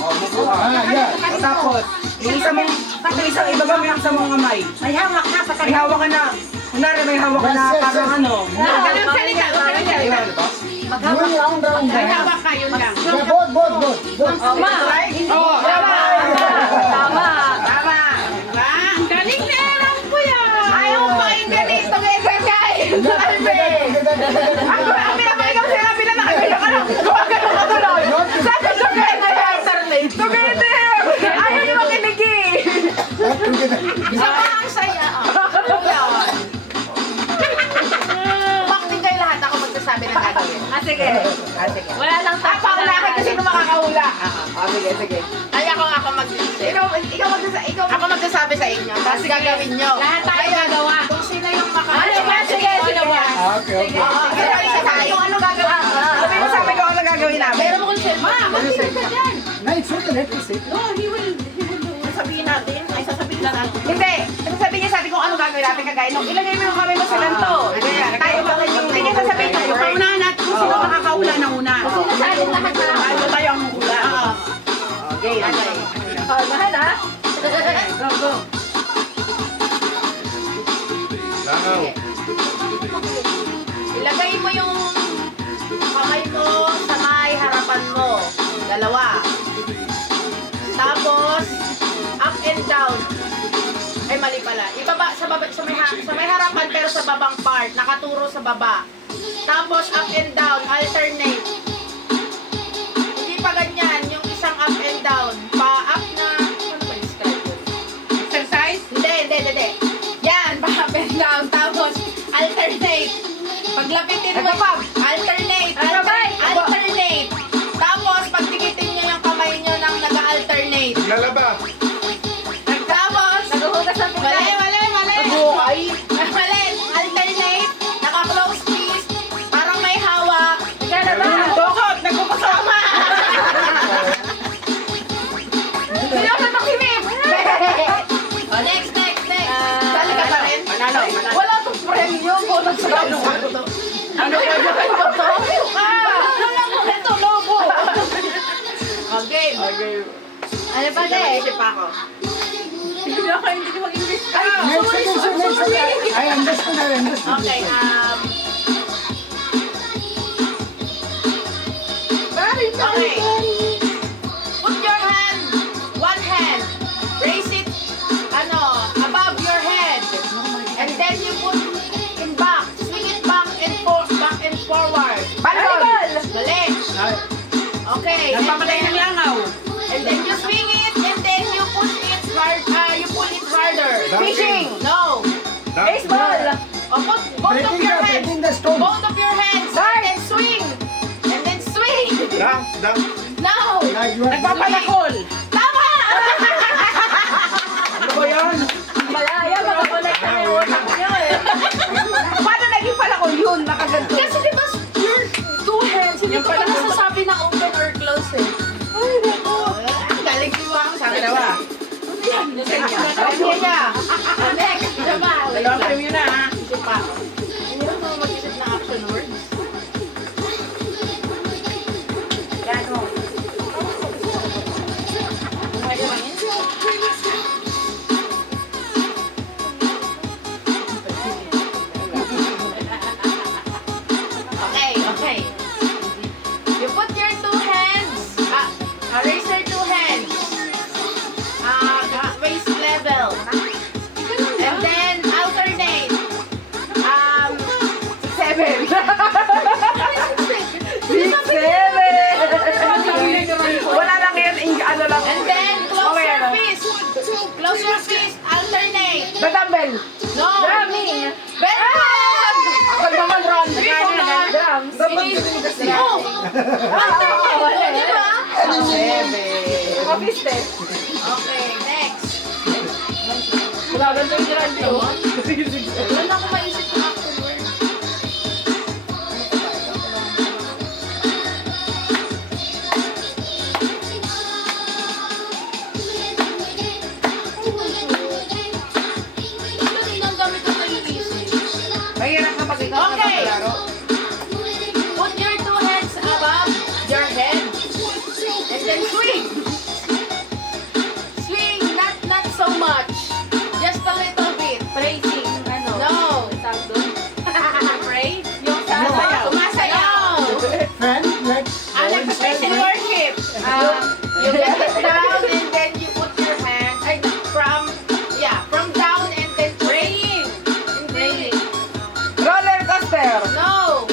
Yeah. O tapos, yung isa ibaba mo yung isa mong kamay. May hawak na patari. May hawak ka na. Kunwari may hawak ka na Yes, yes, parang yes. ano. Ganun salita, ganun salita. Ayun, diba? Round. May hawak ka, yun lang. Yeah, both. Tama. Oo, tama! Tama. Tama! Diba? Ang galing na alam ko yan. Ayaw mo pakinggan eh! Together guys! Albe! Ang pinapakinggan ko sila bilang nakabila ka lang! Gumagano ka tuloy! Sabi together! Together! Ayaw niyo makinig eh! Isa pa ang saya. Umakting kayo lahat. Ako magsasabi ng gagawin. Sige. Wala lang Paunahin kasi nung makakahula! Sige. Ay, ako mag-isip. Ikaw magsasabi sa inyo. Tapos gagawin nyo. Lahat tayo Ngayon, gagawa. Kung sino yung Sige. Okay. ano gagawin? Sabi mo sa amin kung ano gagawin namin. Meron mo kung sino. Magtinig ka dyan. No, it's okay. Let me say. Sasabihin natin, ay sasabihin na natin. Hindi. Sasabihin niya sa atin kung ano gagawin natin kagaya nung ilagay mo yung kamay mo sa lanto. Ganyan. Tayo ba yung hindi niya sasabihin yung word. Paunahan natin kung sino makakahula na una. Sinasabi lahat na. Ano tayo ang hula? Okay. Lahat ha? Go. Langaw. Ilagay mo yung kamay mo sa may harapan mo. Dalawa. Tapos, up and down. Ay, mali pala. Ibaba sa may harapan pero sa babang part. Nakaturo sa baba. Tapos, up and down. Alternate. Hindi pa ganyan. Yung isang up and down. Pa-up na. Ano ba describe yun? Exercise? Hindi. Yan, pa-up and down. Tapos, alternate. Paglapitin mo. Alternate. Alternate. Tapos, pagdikitin nyo yung kamay nyo nang nag-alternate. Lalaba. Tapos, Naghuhugas ng mali. Buhay. Mali. Alternate. Naka-close fist. Parang may hawak. Bukot! Nagpupasama! Sino sa taksimim? O, next. Sali ka pa rin. Manalo. Wala tong premyo. Bonus sa lobo. Ano ba yun? Ito, lobo. O, game. Ano pa Sige. Isip ako. Hindi ako hindi mag-English ka. Next. I understand. Okay, Okay. Put your hand, one hand, raise it, above your head, and then you put in back, swing it back and forward. Volleyball! Dali. Okay. Nagpamatay ng langaw. And then you swing it, and then you push it hard. You pull it harder. Fishing! No. Baseball! Put both of your hands. Breaking the stone. Both of your hands. And then swing. And then swing. Dunk. No. Like you are. Nagpapalakol. Tama! Ano ba yan? Malaya, makakonect na yung utak niyo eh. Paano naging pala ko yun? Nakaganto. Kasi di ba your two hands, hindi ko pa nasasabi na open or close eh. Ang galing siwang. Sabi na ba? Okay niya. Next. Isa pa. Dalawang premyo na ha. Isip pa ako. Hindi mo mag-isip ng action words. 7. 6, 7. Wala lang yan, ano lang. And then, close Okay, your ano? fist. Close your fist. Alternate. The dumbbell. No. Drummy. Very good. Ako naman, Ron. Drums. Oh. Alternate. Di ba? 7. Office test. Okay, next. Wala ganito yung grande, oh. Wala na akong maisip ng actual word. Kanina ang dami ko naiisip. Mahirap kapag ikaw Okay. nakakalaro. Put your two hands above your head. And then swing. Swing, not so much. Just a little bit. Praising, ano? No. Tawag doon? Pray? Yung Sumasayaw. Sumasayaw. Friend, like, Special worship. You get it down and then you put your hand from down and then praying. Hindi. Roller coaster. No.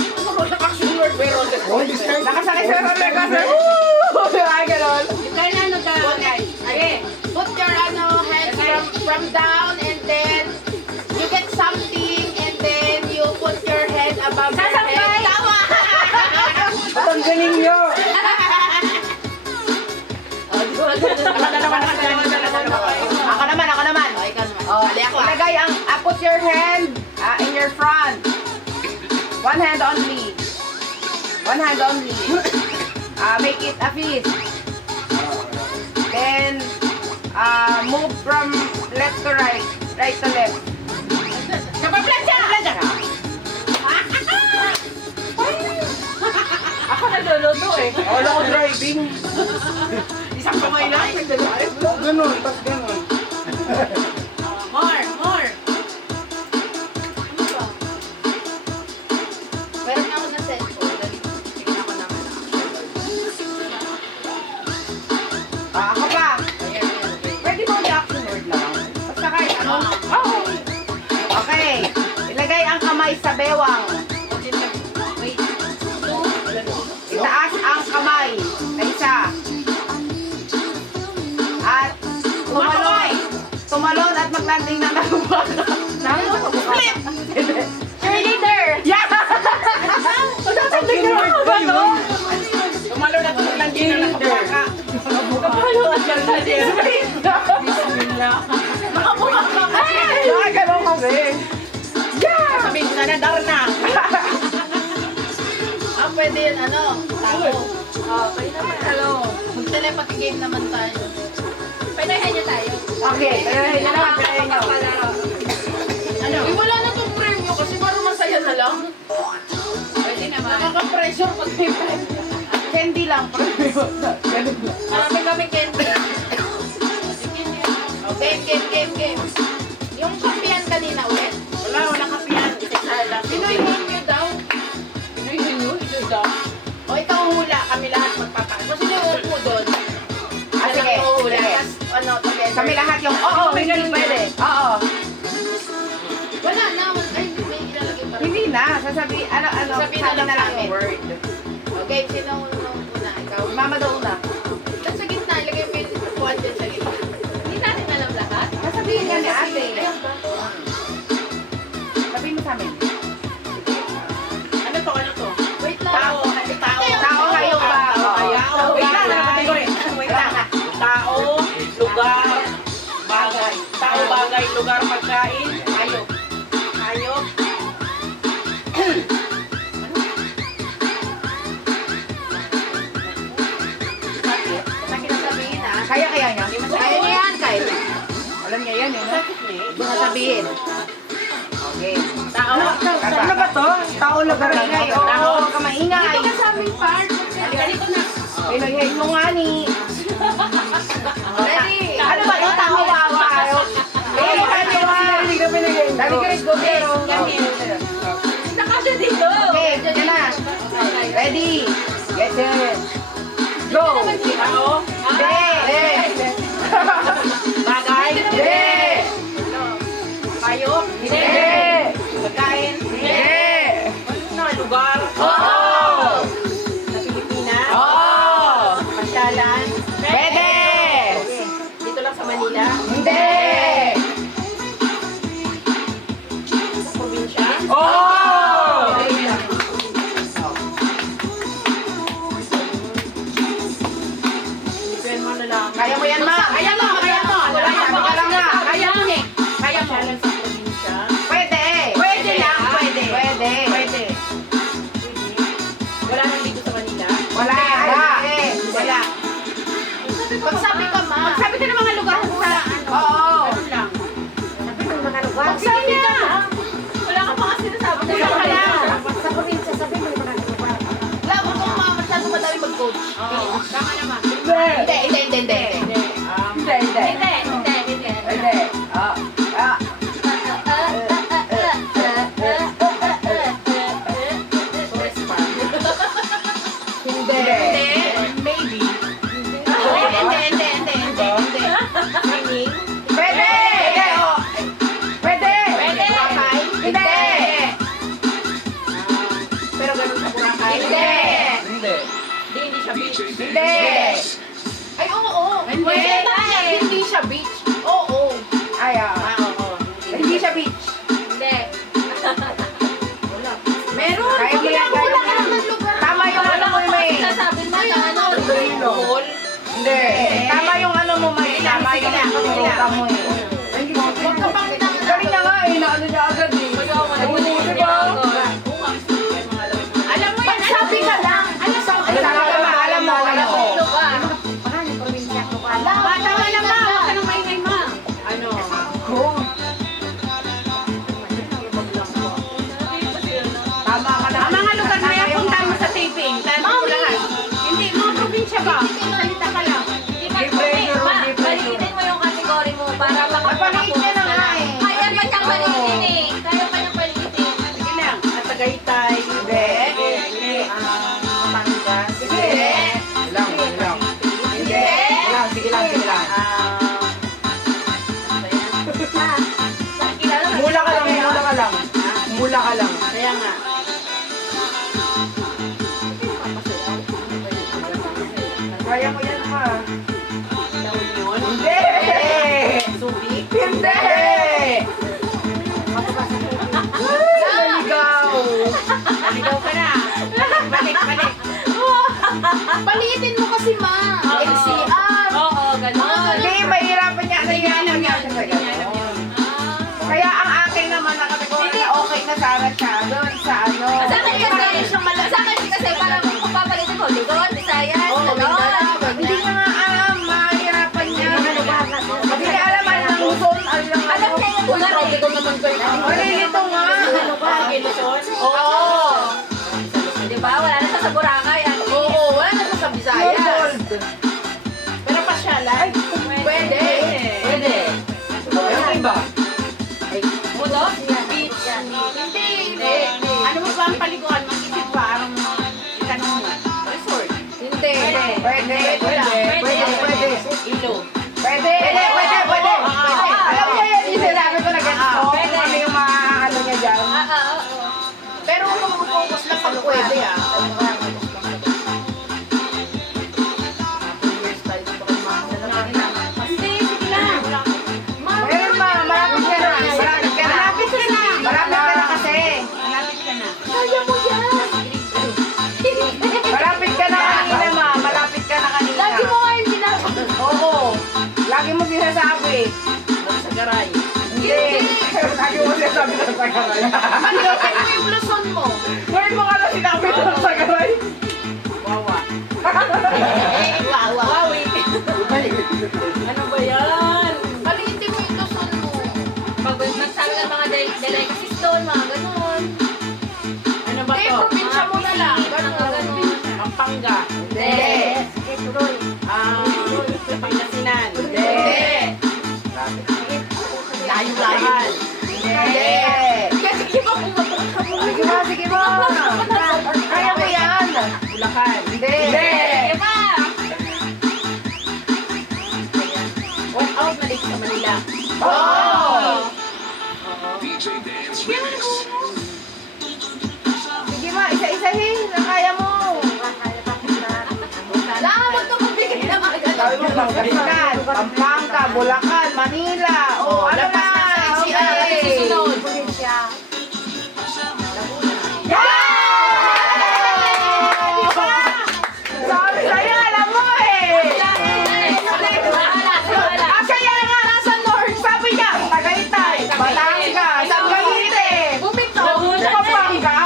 Action word, may roller coaster. Nakasakay sa roller coaster. Woo! Ay, ganon. Put your hands from down and then you get something and then you put your head above your head. Tama. Ang galing nyo. Ako naman. Ilagay ang, put your hand in your front. One hand only. Make it a fist. Then, move from left to right. Right to left. Kapaplansya! Ako nagluluto eh. Wala ko driving. Isang kamay lang. ganun, tas ganun. More. Ano ba? Meron ako na set ko. Tingnan ko naman. Ako pa. Pwede mo i-action word lang. Basta kahit ano. Oh. Okay. Ilagay ang kamay sa bewang. Itaas ang kamay na isa. At tumalon at maglanding ng nalubak. Flip! Cheerleader! Yeah! Tumalon at maglanding ng nalubak. Tumalon at maglanding ng nalubak. Bismillah. Yeah, ganun kasi. Yeah! Sabihin ko na, Darna. Pwede yun, tao. Pwede naman. Mag-telepathy game naman tayo. Panayahan niya tayo. Okay, pinahin nyo naman, pinahin nyo. Wala na tong premyo kasi parang masaya na lang. Pwede naman. Nakaka-pressure pag may premyo. Candy lang, premyo. Ganun lang. Marami kami candy. Game. Yung kampiyan kanina ulit. Wala kapiyan. Isa lang. Pinoy nyo daw. O ikaw hula, kami lahat magpapaan. Kasi yung upo doon. Sige. Hula. Sige. Tapos together. Kami lahat yung, oo, hindi pwede. Oo. Wala na. Ay, may ilalagay pa rin. Hindi na, sasabi, ano, Sabihin na sabi lang na lang namin. yung word. Okay, sino una? Ikaw. Mama daw na. At sa gitna, ilagay mo yung upuan dyan sa gitna. Hindi natin alam lahat. Sasabihin niya ni ate. Ayun ba? Sabihin mo sa amin. Ano to? Wait lang. Tao. Tao kayo ba? Wait lang, wait lang. Tao, lugar, bagay. Tao, bagay, lugar, pagkain. Hayop. Kaya niya? Kaya niya yan, Kyle. Alam niya yan eh, no? Doon sasabihin. Okay. Tao. Ano ba to? Tao lugar ingay. Oo, kamaingay. Ito ka sa aming part. Ganito na. Ilagay mo nga ni. Ready? Ano ba to? Tao wawa kayo. Eh, ano ba? Dali ka rin, go, pero. Nakasya dito. Okay, dyan na. Ready? Get set. Go! Tao. Hindi! Bagay. Hindi! Hayop. Hindi! Pagkain. Hindi! Na. siya beach. Hindi. Ay, oo. Hindi. Hindi siya beach. Oo. Ay, Oo. Hindi siya beach. Hindi. Meron. Kaya mo yan, kaya mo yan. Tama yung ano mo, May. Sasabi mo na ano. Pool. Hindi. Tama yung ano mo, May. Tama yung ruta mo eh. Huwag ka pang Galing na nga eh, naano niya agad eh. Diba? Alam mo yan. Sabi ka lang. Alam mo. Parang yung probinsya ko pa. Bata ka lang ma. Huwag ka nang maingay ma. Ano? Tama ka na. Ang mga lugar na yan, punta mo sa taping. Mami! Hindi, mga probinsya ba? Salita ka lang. Balikin mo yung category mo para Napaliit niya na nga eh. Kaya pa niyang balikin eh. Kaya pa niyang balikin. Sige lang. At Tagaytay. Hindi. Batangas. Hindi. Ilang. Hindi. Sige lang. Mula ka lang. Kaya nga. Kaya mo yan ha. La Union. Hindi. Subic. Hindi. Naligaw. Naligaw ka na. Balik. Paliitin mo kasi ma. NCR. Oo, gano'n. Hindi, mahirapan niya. Nahihirapan niya siya sa gano'n. Kaya ang akin naman nakategorya na okay na sana siya doon sa ano. Sa akin kasi parang kung papalitin ko, Luzon, Visayas, gano'n. Hindi niya nga alam, mahirapan niya. Hindi niya alam ang Luzon, alam Alam niya yung lugar eh. Ikaw naman ko yun. Malilito nga. Luzon. Oo. Diba? Wala na siya sa Boracay. Oo, wala na sa Visayas. Pero pasyalan. Pwede. Pwede. Yung iba. Mudo? Beach. Hindi. Ano mo ba ang paliguan? Mag-isip pa. Anong itanong mo? Resort. Hindi. Pwede. Ilo. Pwede. Alam niya yan, yung sinabi ko na ganito. Pwede. Ano yung mga ano niya dyan. Pero huwag ka mag-focus lang pag pwede ah. Hindi, sige lang. Meron ba? Malapit ka na. Malapit ka na kasi. Malapit ka na. Kaya mo yan. Malapit ka na kanina, ma. Malapit ka na kanina. Lagi mo nga yung ginagawa. Oo. Lagi mo sinasabi. Sa garay. Hindi. Lagi mo sinasabi sa sagaray. Paliitin mo yung Luzon mo. Ngayon mo nga na sinabi sa sagaray. Wawa. Wawi. Ano ba yan? Paliitin mo yung Luzon mo. Pag nagsabi ka mga delicacies doon, mga ganun. Ano ba Hindi, to? probinsya mo na lang. Ganun. Pampanga. Hindi. Pangasinan. Hindi. Layo-layo. Hindi. Sige ba kung Sige mo. Kaya mo yan. Bulacan. Hindi. Sige pa. What out na dito sa Manila. Oo. Sige mo, isa-isahin. Kaya mo. Wag ka magbigay na mga ganun. Sabi mo, Pangasinan, Pampanga, Bulacan, Manila. O, ano na? Okay. susunod. Probinsya. Sabi sa'yo, alam mo eh. Ah, kaya nga, nasa North. Sabi niya, Tagaytay, Batangas, Cavite, Pampanga.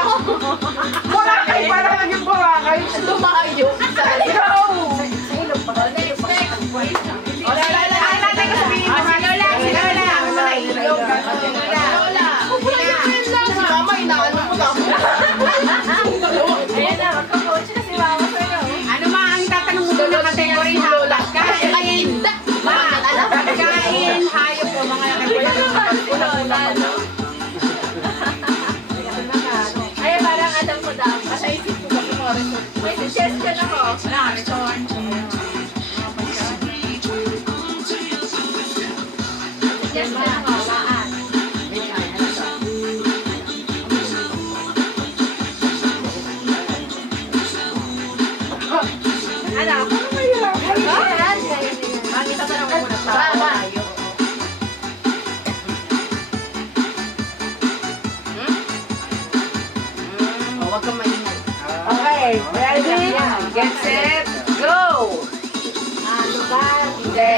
Boracay, parang naging Boracay. Lumayo. Go! Sa ilog pa. Ay, natin ko sabihin mo. Lola. Si mama, inaano mo lang. Ayan na, magka-coach na si Mama sa'yo. Ano ma ang tatanong mo doon na kategory ha? Pagkain. Pagkain, hayop o mga Ay, parang alam ko daw. Sa isip ko kasi mga resort. May suggestion ako. Wala, resort. Suggestion ako. Waan. Ano? Mahirap. Mami, tatanong mo muna tao Tama. tayo. Oh, huwag kang maingay. Okay, ready? Get set, go! Lugar. Hindi.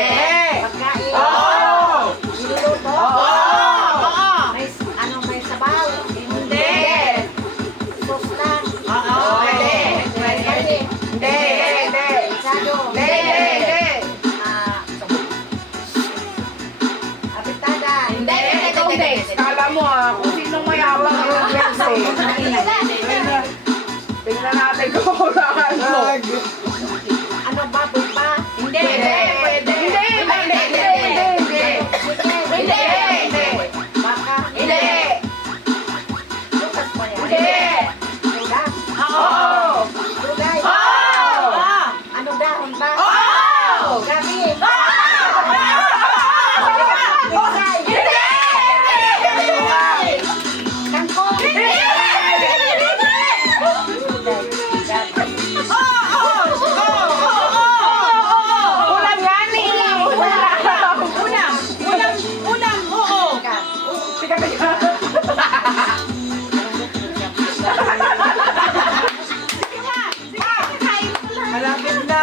Pagkain. Oo! Niluluto. Oo! May sabaw. Hindi! Sauce lang. Oo! Hindi! Pwede. Hindi! Hindi! Masyado. Hindi! Hindi! Apitada. Hindi! Ikaw next! Kala mo kung sinong mayabang yung Wednesday. Tingnan natin kung hulaan mo. Ano, baboy pa? Hindi! Pwede! Hindi! Hindi! Hindi! Hindi! Hindi! Baka. Hindi! Lutas pa yan. Hindi! Lugar. Oo! Lugay. Oo! Ano dahon ba? Oo! Gabi. Kangkong. Ulam yan eh! Ulam! Oo! Teka, teka. Malapit na.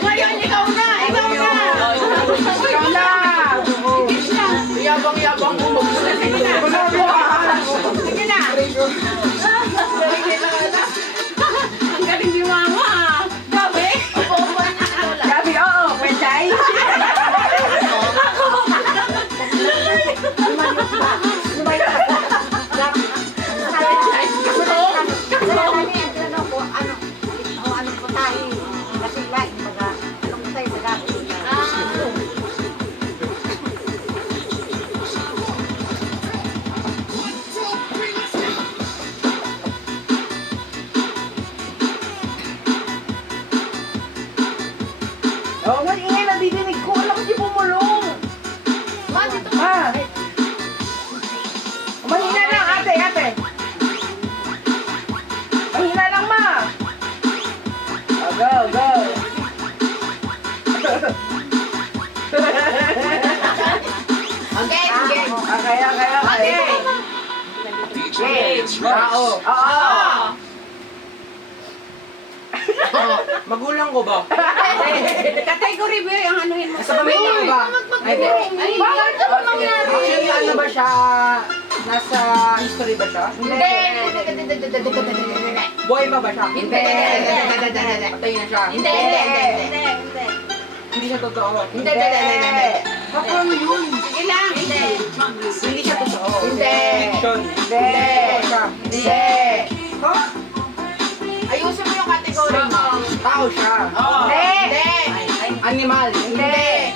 Ngayon, ikaw na! Ikaw na! Ikaw na! Yabang-yabang mo. Sige na! Ang galing ni Mama! Gabi? Gabi, oo. Pwede? Ano po tayo? Kasi like, anong tayo sa gabi? Oo, nga, ingay na didinig ko. Alam ko di bumulong. Ma! Mahina lang, ate, ate. Mahina lang, ma. Oh, go, go. Okay, okay. Okay. Oo. Oo. Magulang ko ba? Category ba yung anuhin mo? Nasa pamilya ko ba? Ay, di. Bakit ka ba mangyari? Actually, ano ba siya? Nasa history ba siya? Hindi. Boy pa ba siya? Hindi. Patay na siya. Hindi. Hindi siya totoo. Hindi. Paano yun? Sige lang. Hindi. Hindi siya totoo. Hindi. Fiction. Hindi. Siya. Hindi. Ha? Ayusin mo yung category mo. Tao siya. Hindi. Animal. Hindi.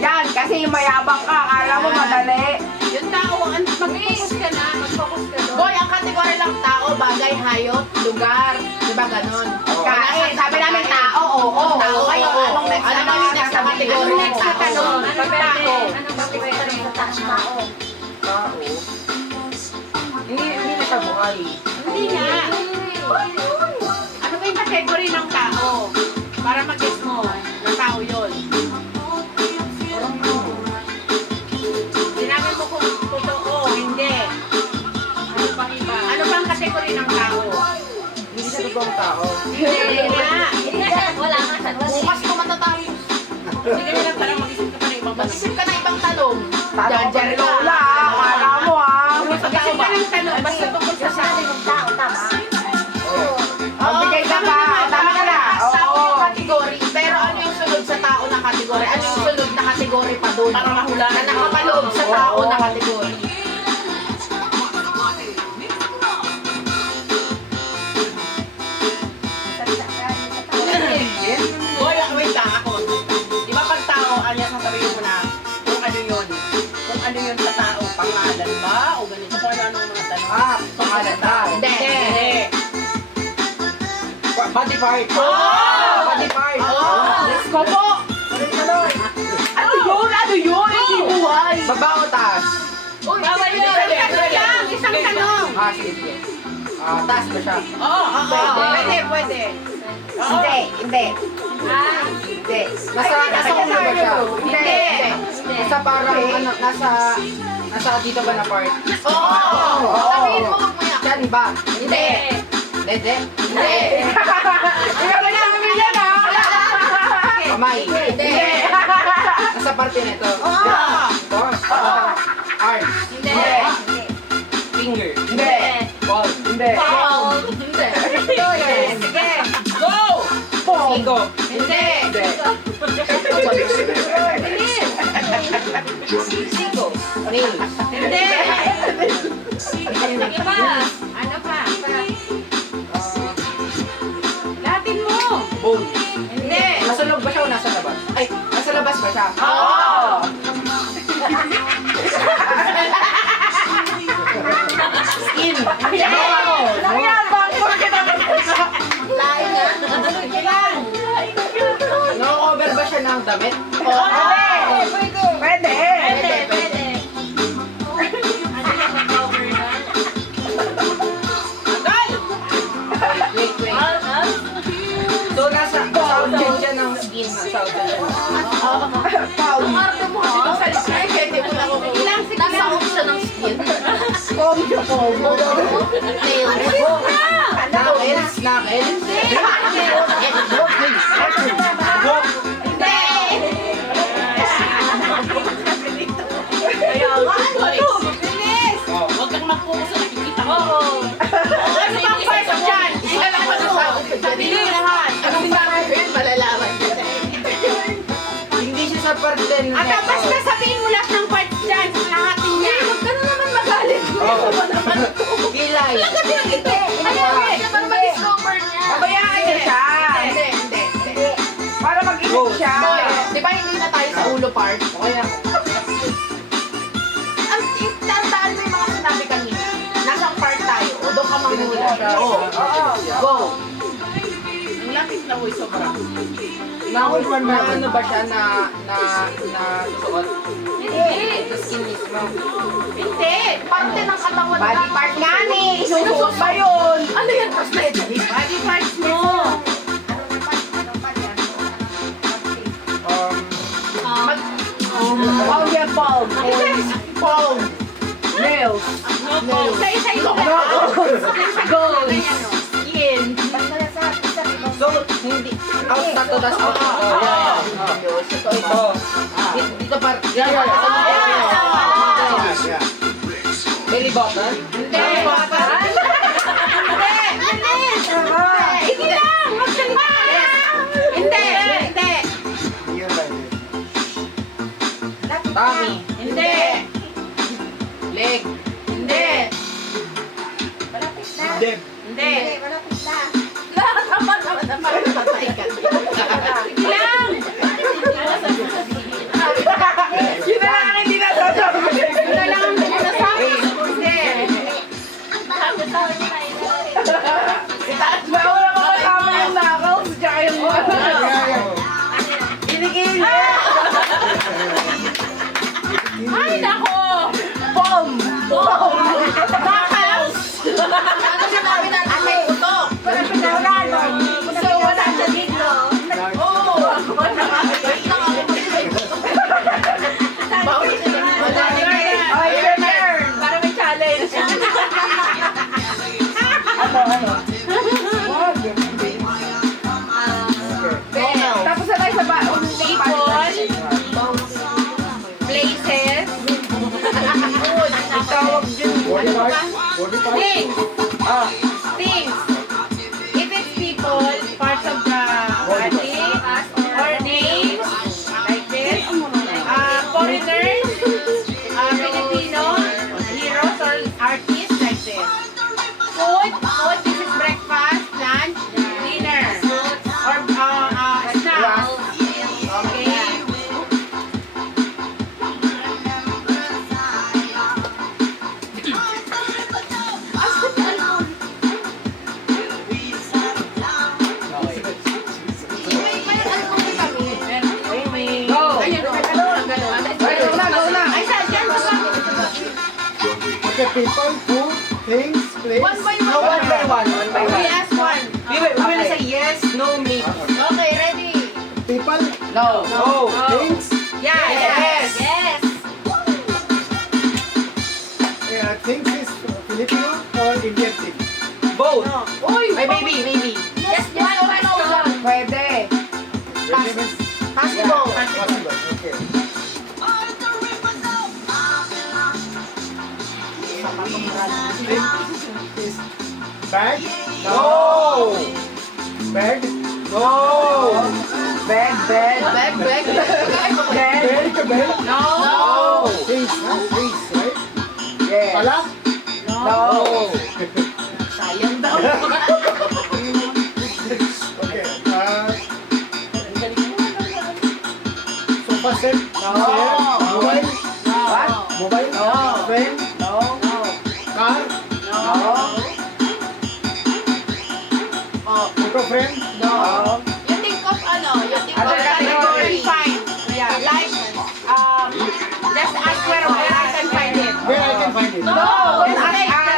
Yan, kasi mayabang ka. Akala mo madali. Yung tao, mag-focus ka na. Mag-focus ka doon. Boy, ang category lang tao, bagay, hayop, lugar. Diba ganon? Kain. Sabi namin tao. Oo. Tao. Ay, anong next Ano na yung next na category? Anong next na tanong? Tao. Anong bakit pa rin sa taas tao? Tao. Hindi na siya buhay. Hindi nga. Ano ba yung category ng tao? Para mag-guess mo na tao yun. Sinabi mo kung totoo, hindi. Ano pang iba? Ano pang category ng tao? Hindi siya totoong tao. Hindi nga. Wala nga siya. Bukas ko matatayos. Hindi ka na parang mag-isip ka pa ng ibang tanong. Mag-isip ka na ibang tanong. Tanong Lola. Akala mo Mag-isip ka ng tanong. Basta tungkol sa Sabi ng tao, tama? Magbigay ka pa. Tama ka na. Tao Oo. yung category. Pero ano yung sunod sa tao na category? Ano yung sunod na category pa doon? Para mahulaan. Na nakapaloob sa tao na category. Boy, wait lang ako. Di ba pag tao, ano yung sasabihin mo na kung ano yun? Kung ano yun sa tao? Pangalan ba? O ganito? Kung ano ang mga tanong? Pangalan ka. Hindi. Body part. Oh! Body part. Oh! Let's go po. Ano buhay. Baba o taas? Bawal yun. Isang tanong. Sige. Taas ba siya? Pwede. Hindi. Ah, Hindi. Nasa ulo ba siya? Hindi. Nasa parang ano, nasa dito ba na part? Oo. Sabihin mo, wag mo yan. Diyan ba? Hindi. Hindi. Hindi. Ikaw na namin yan, ha? Kamay. Hindi. Nasa parte nito. Arms. Hindi. Finger. Hindi. Ball. Hindi. bawal. Hindi. Sige. Go! Sigo. Hindi. Sigo. Nails. Hindi. Sige pa. Ano pa? Latin mo. Bone. Hindi. Nasa loob ba siya o nasa labas? Ay, nasa labas ba siya? Oo. Skin. Nangyabang ko kita. Lain na. No-cover ba siya ng damit? Pwede. Pwede. Ano yung mag-cover na? Wait. So, nasa outside siya ng skin. Nasa outside siya ng skin. Ang arte mo kasi kung salita eh, kaya hindi mo na kukuha. Nasa off siya ng skin. Knuckles. Knuckles. Kaya, huwag kang mag-focus sa nakikita ko. Ano bang part dyan? Isa lang masasabi ko dyan. Hindi lahat. Anong sabi ko yun, malalaman ko na. Hindi siya sa parte na At basta sabihin mo lahat ng parts dyan sa lahatin niya. Huwag ka na naman magalit. Kilay. Ano para ma-discover niya? Pabayaan niya siya. Hindi. Para mag-isip siya. Di ba hindi na tayo sa ulo part? Kaya, Ang tandaan mo yung mga sinabi kanina. Nasang part tayo. O doon ka mamula. Oo. Go. Ang lapit na voice sobra. na ano ba siya na susuot? Hindi. Sa skin mismo. Hindi. Parte ng katawan Body na. part nga ni. Isusot ba yun? Ano yan? Body parts mo. Palm yan, palm. Palm. Nails. Isa-isa Goals. Skin. So, hindi, out na to, tas out na to. Ito. Dito par, belly button? Hindi. Hindi lang. Magsalita. Hindi. Tummy? Hindi. Leg? Hindi. Deb. Hindi. Tama. Parang patay ka. Sige lang. Yun na lang ang hindi nasasabi. Yun na lang ang sinasabi. Hindi. Itaas ba? Wala ko kasama yung knuckles. Tsaka yung kinikili. Ay, nako. Palm. Knuckles. Ano sinabi natin? May putok. So, wala siya dito. Oo. Wait lang ako. Madali ka yan. Oh, your turn. Para may challenge. people, food, things, place. One by No, one. one by one. One by We one. ask one. We will say yes, no, maybe. Okay, ready? People, No. No. things. Yes. Yes. Yeah, things is Filipino or Indian thing. Both. Uy, Ay, maybe. Just one question. Pwede. Possible. Possible. Okay. Thing is bag. No. Bag. No. Bag. Bag. Bag. Bag. Bag. No. Things. Things, right? Yes. Pala. No. Sayang daw. Okay. Sofa set. No. Chair. Mobile. What? Mobile. No. Pen. No. Car. No. Photo frame. No. You think of you think of Other category. Fine. Yeah. Like, just ask where I can find it. Where I can find it. No,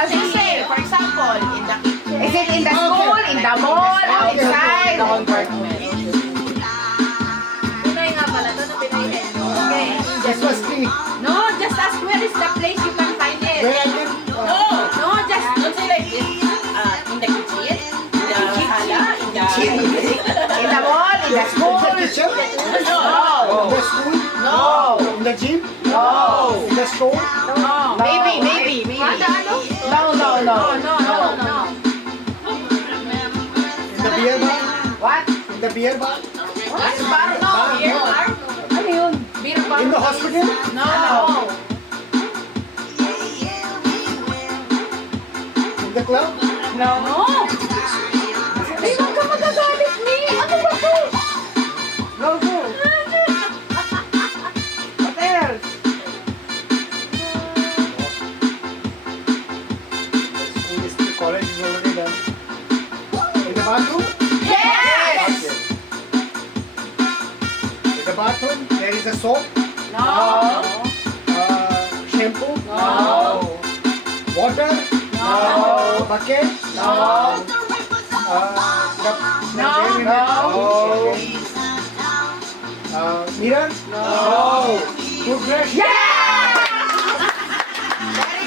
just say, for example, in the kitchen. Is it in the school, in the mall, outside? The compartment. Pinay nga pala. Ito na pinay Okay. This was three. No, just ask where is the place you can find it. Where I can. No, just don't say like this. In the kitchen, in the sala, In the mall, in the school? In the kitchen. No. In the school. No. In the gym. No. In the store. No. Maybe. No. No. In the beer bar. What? In the beer bar. What? Bar? No. Beer bar? Ano yun? Beer bar? In the hospital. No. In the club. No. No. Ay, wag ka magagalit ni. Ano ba to? Go. What else? School is the college is already done. In the bathroom. Yes. Okay. In the bathroom there is a soap. No. Shampoo. No. Water. No. Bucket. No. No. Mirror. No. Toothbrush. Very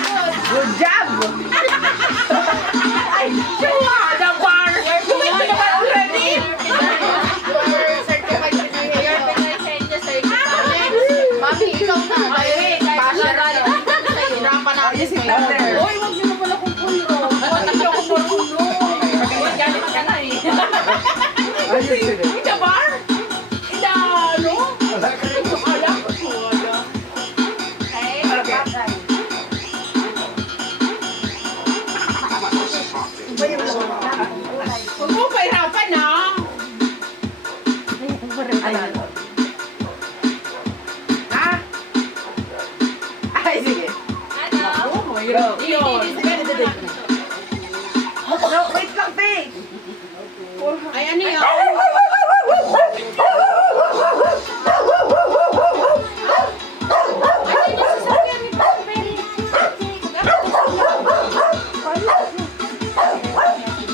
good. Good job. The bar. You're naman already. You're certified Your pinay. Pinay changes ay Mami, ikaw na. Dahil basher. Hirapan natin. Si Thunder. Uy, wag niyo na pala kung pulo. Hindi ako marunong. galit ka na eh. Ayusin it. In the bar? In the, ano? Wala ka rin. Wala. Wala. Huwag mo pahirapan na. Ano? Ha? Ay, sige. Ano? Yun. No, wait lang, te. Ay, ano yun?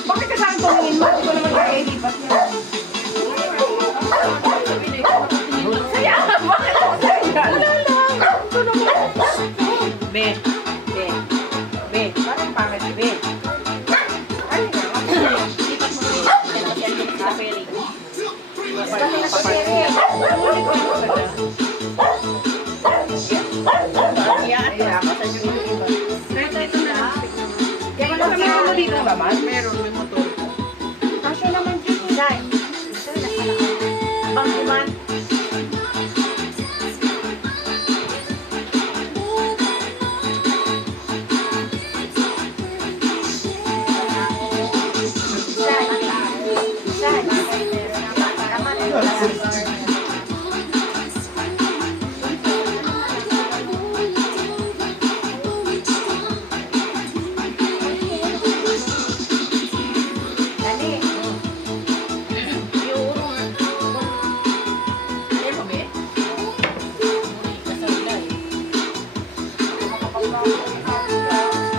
Bakit ka saan tumingin mo? Hindi ko naman kaya-ilipat yan. Kaya, bakit ako sa'yo yan? Be. Parang pangit, be. Ay, kaya meron mo dito naman? Meron, may motor. Kasya naman dito. Bang iman. That's it.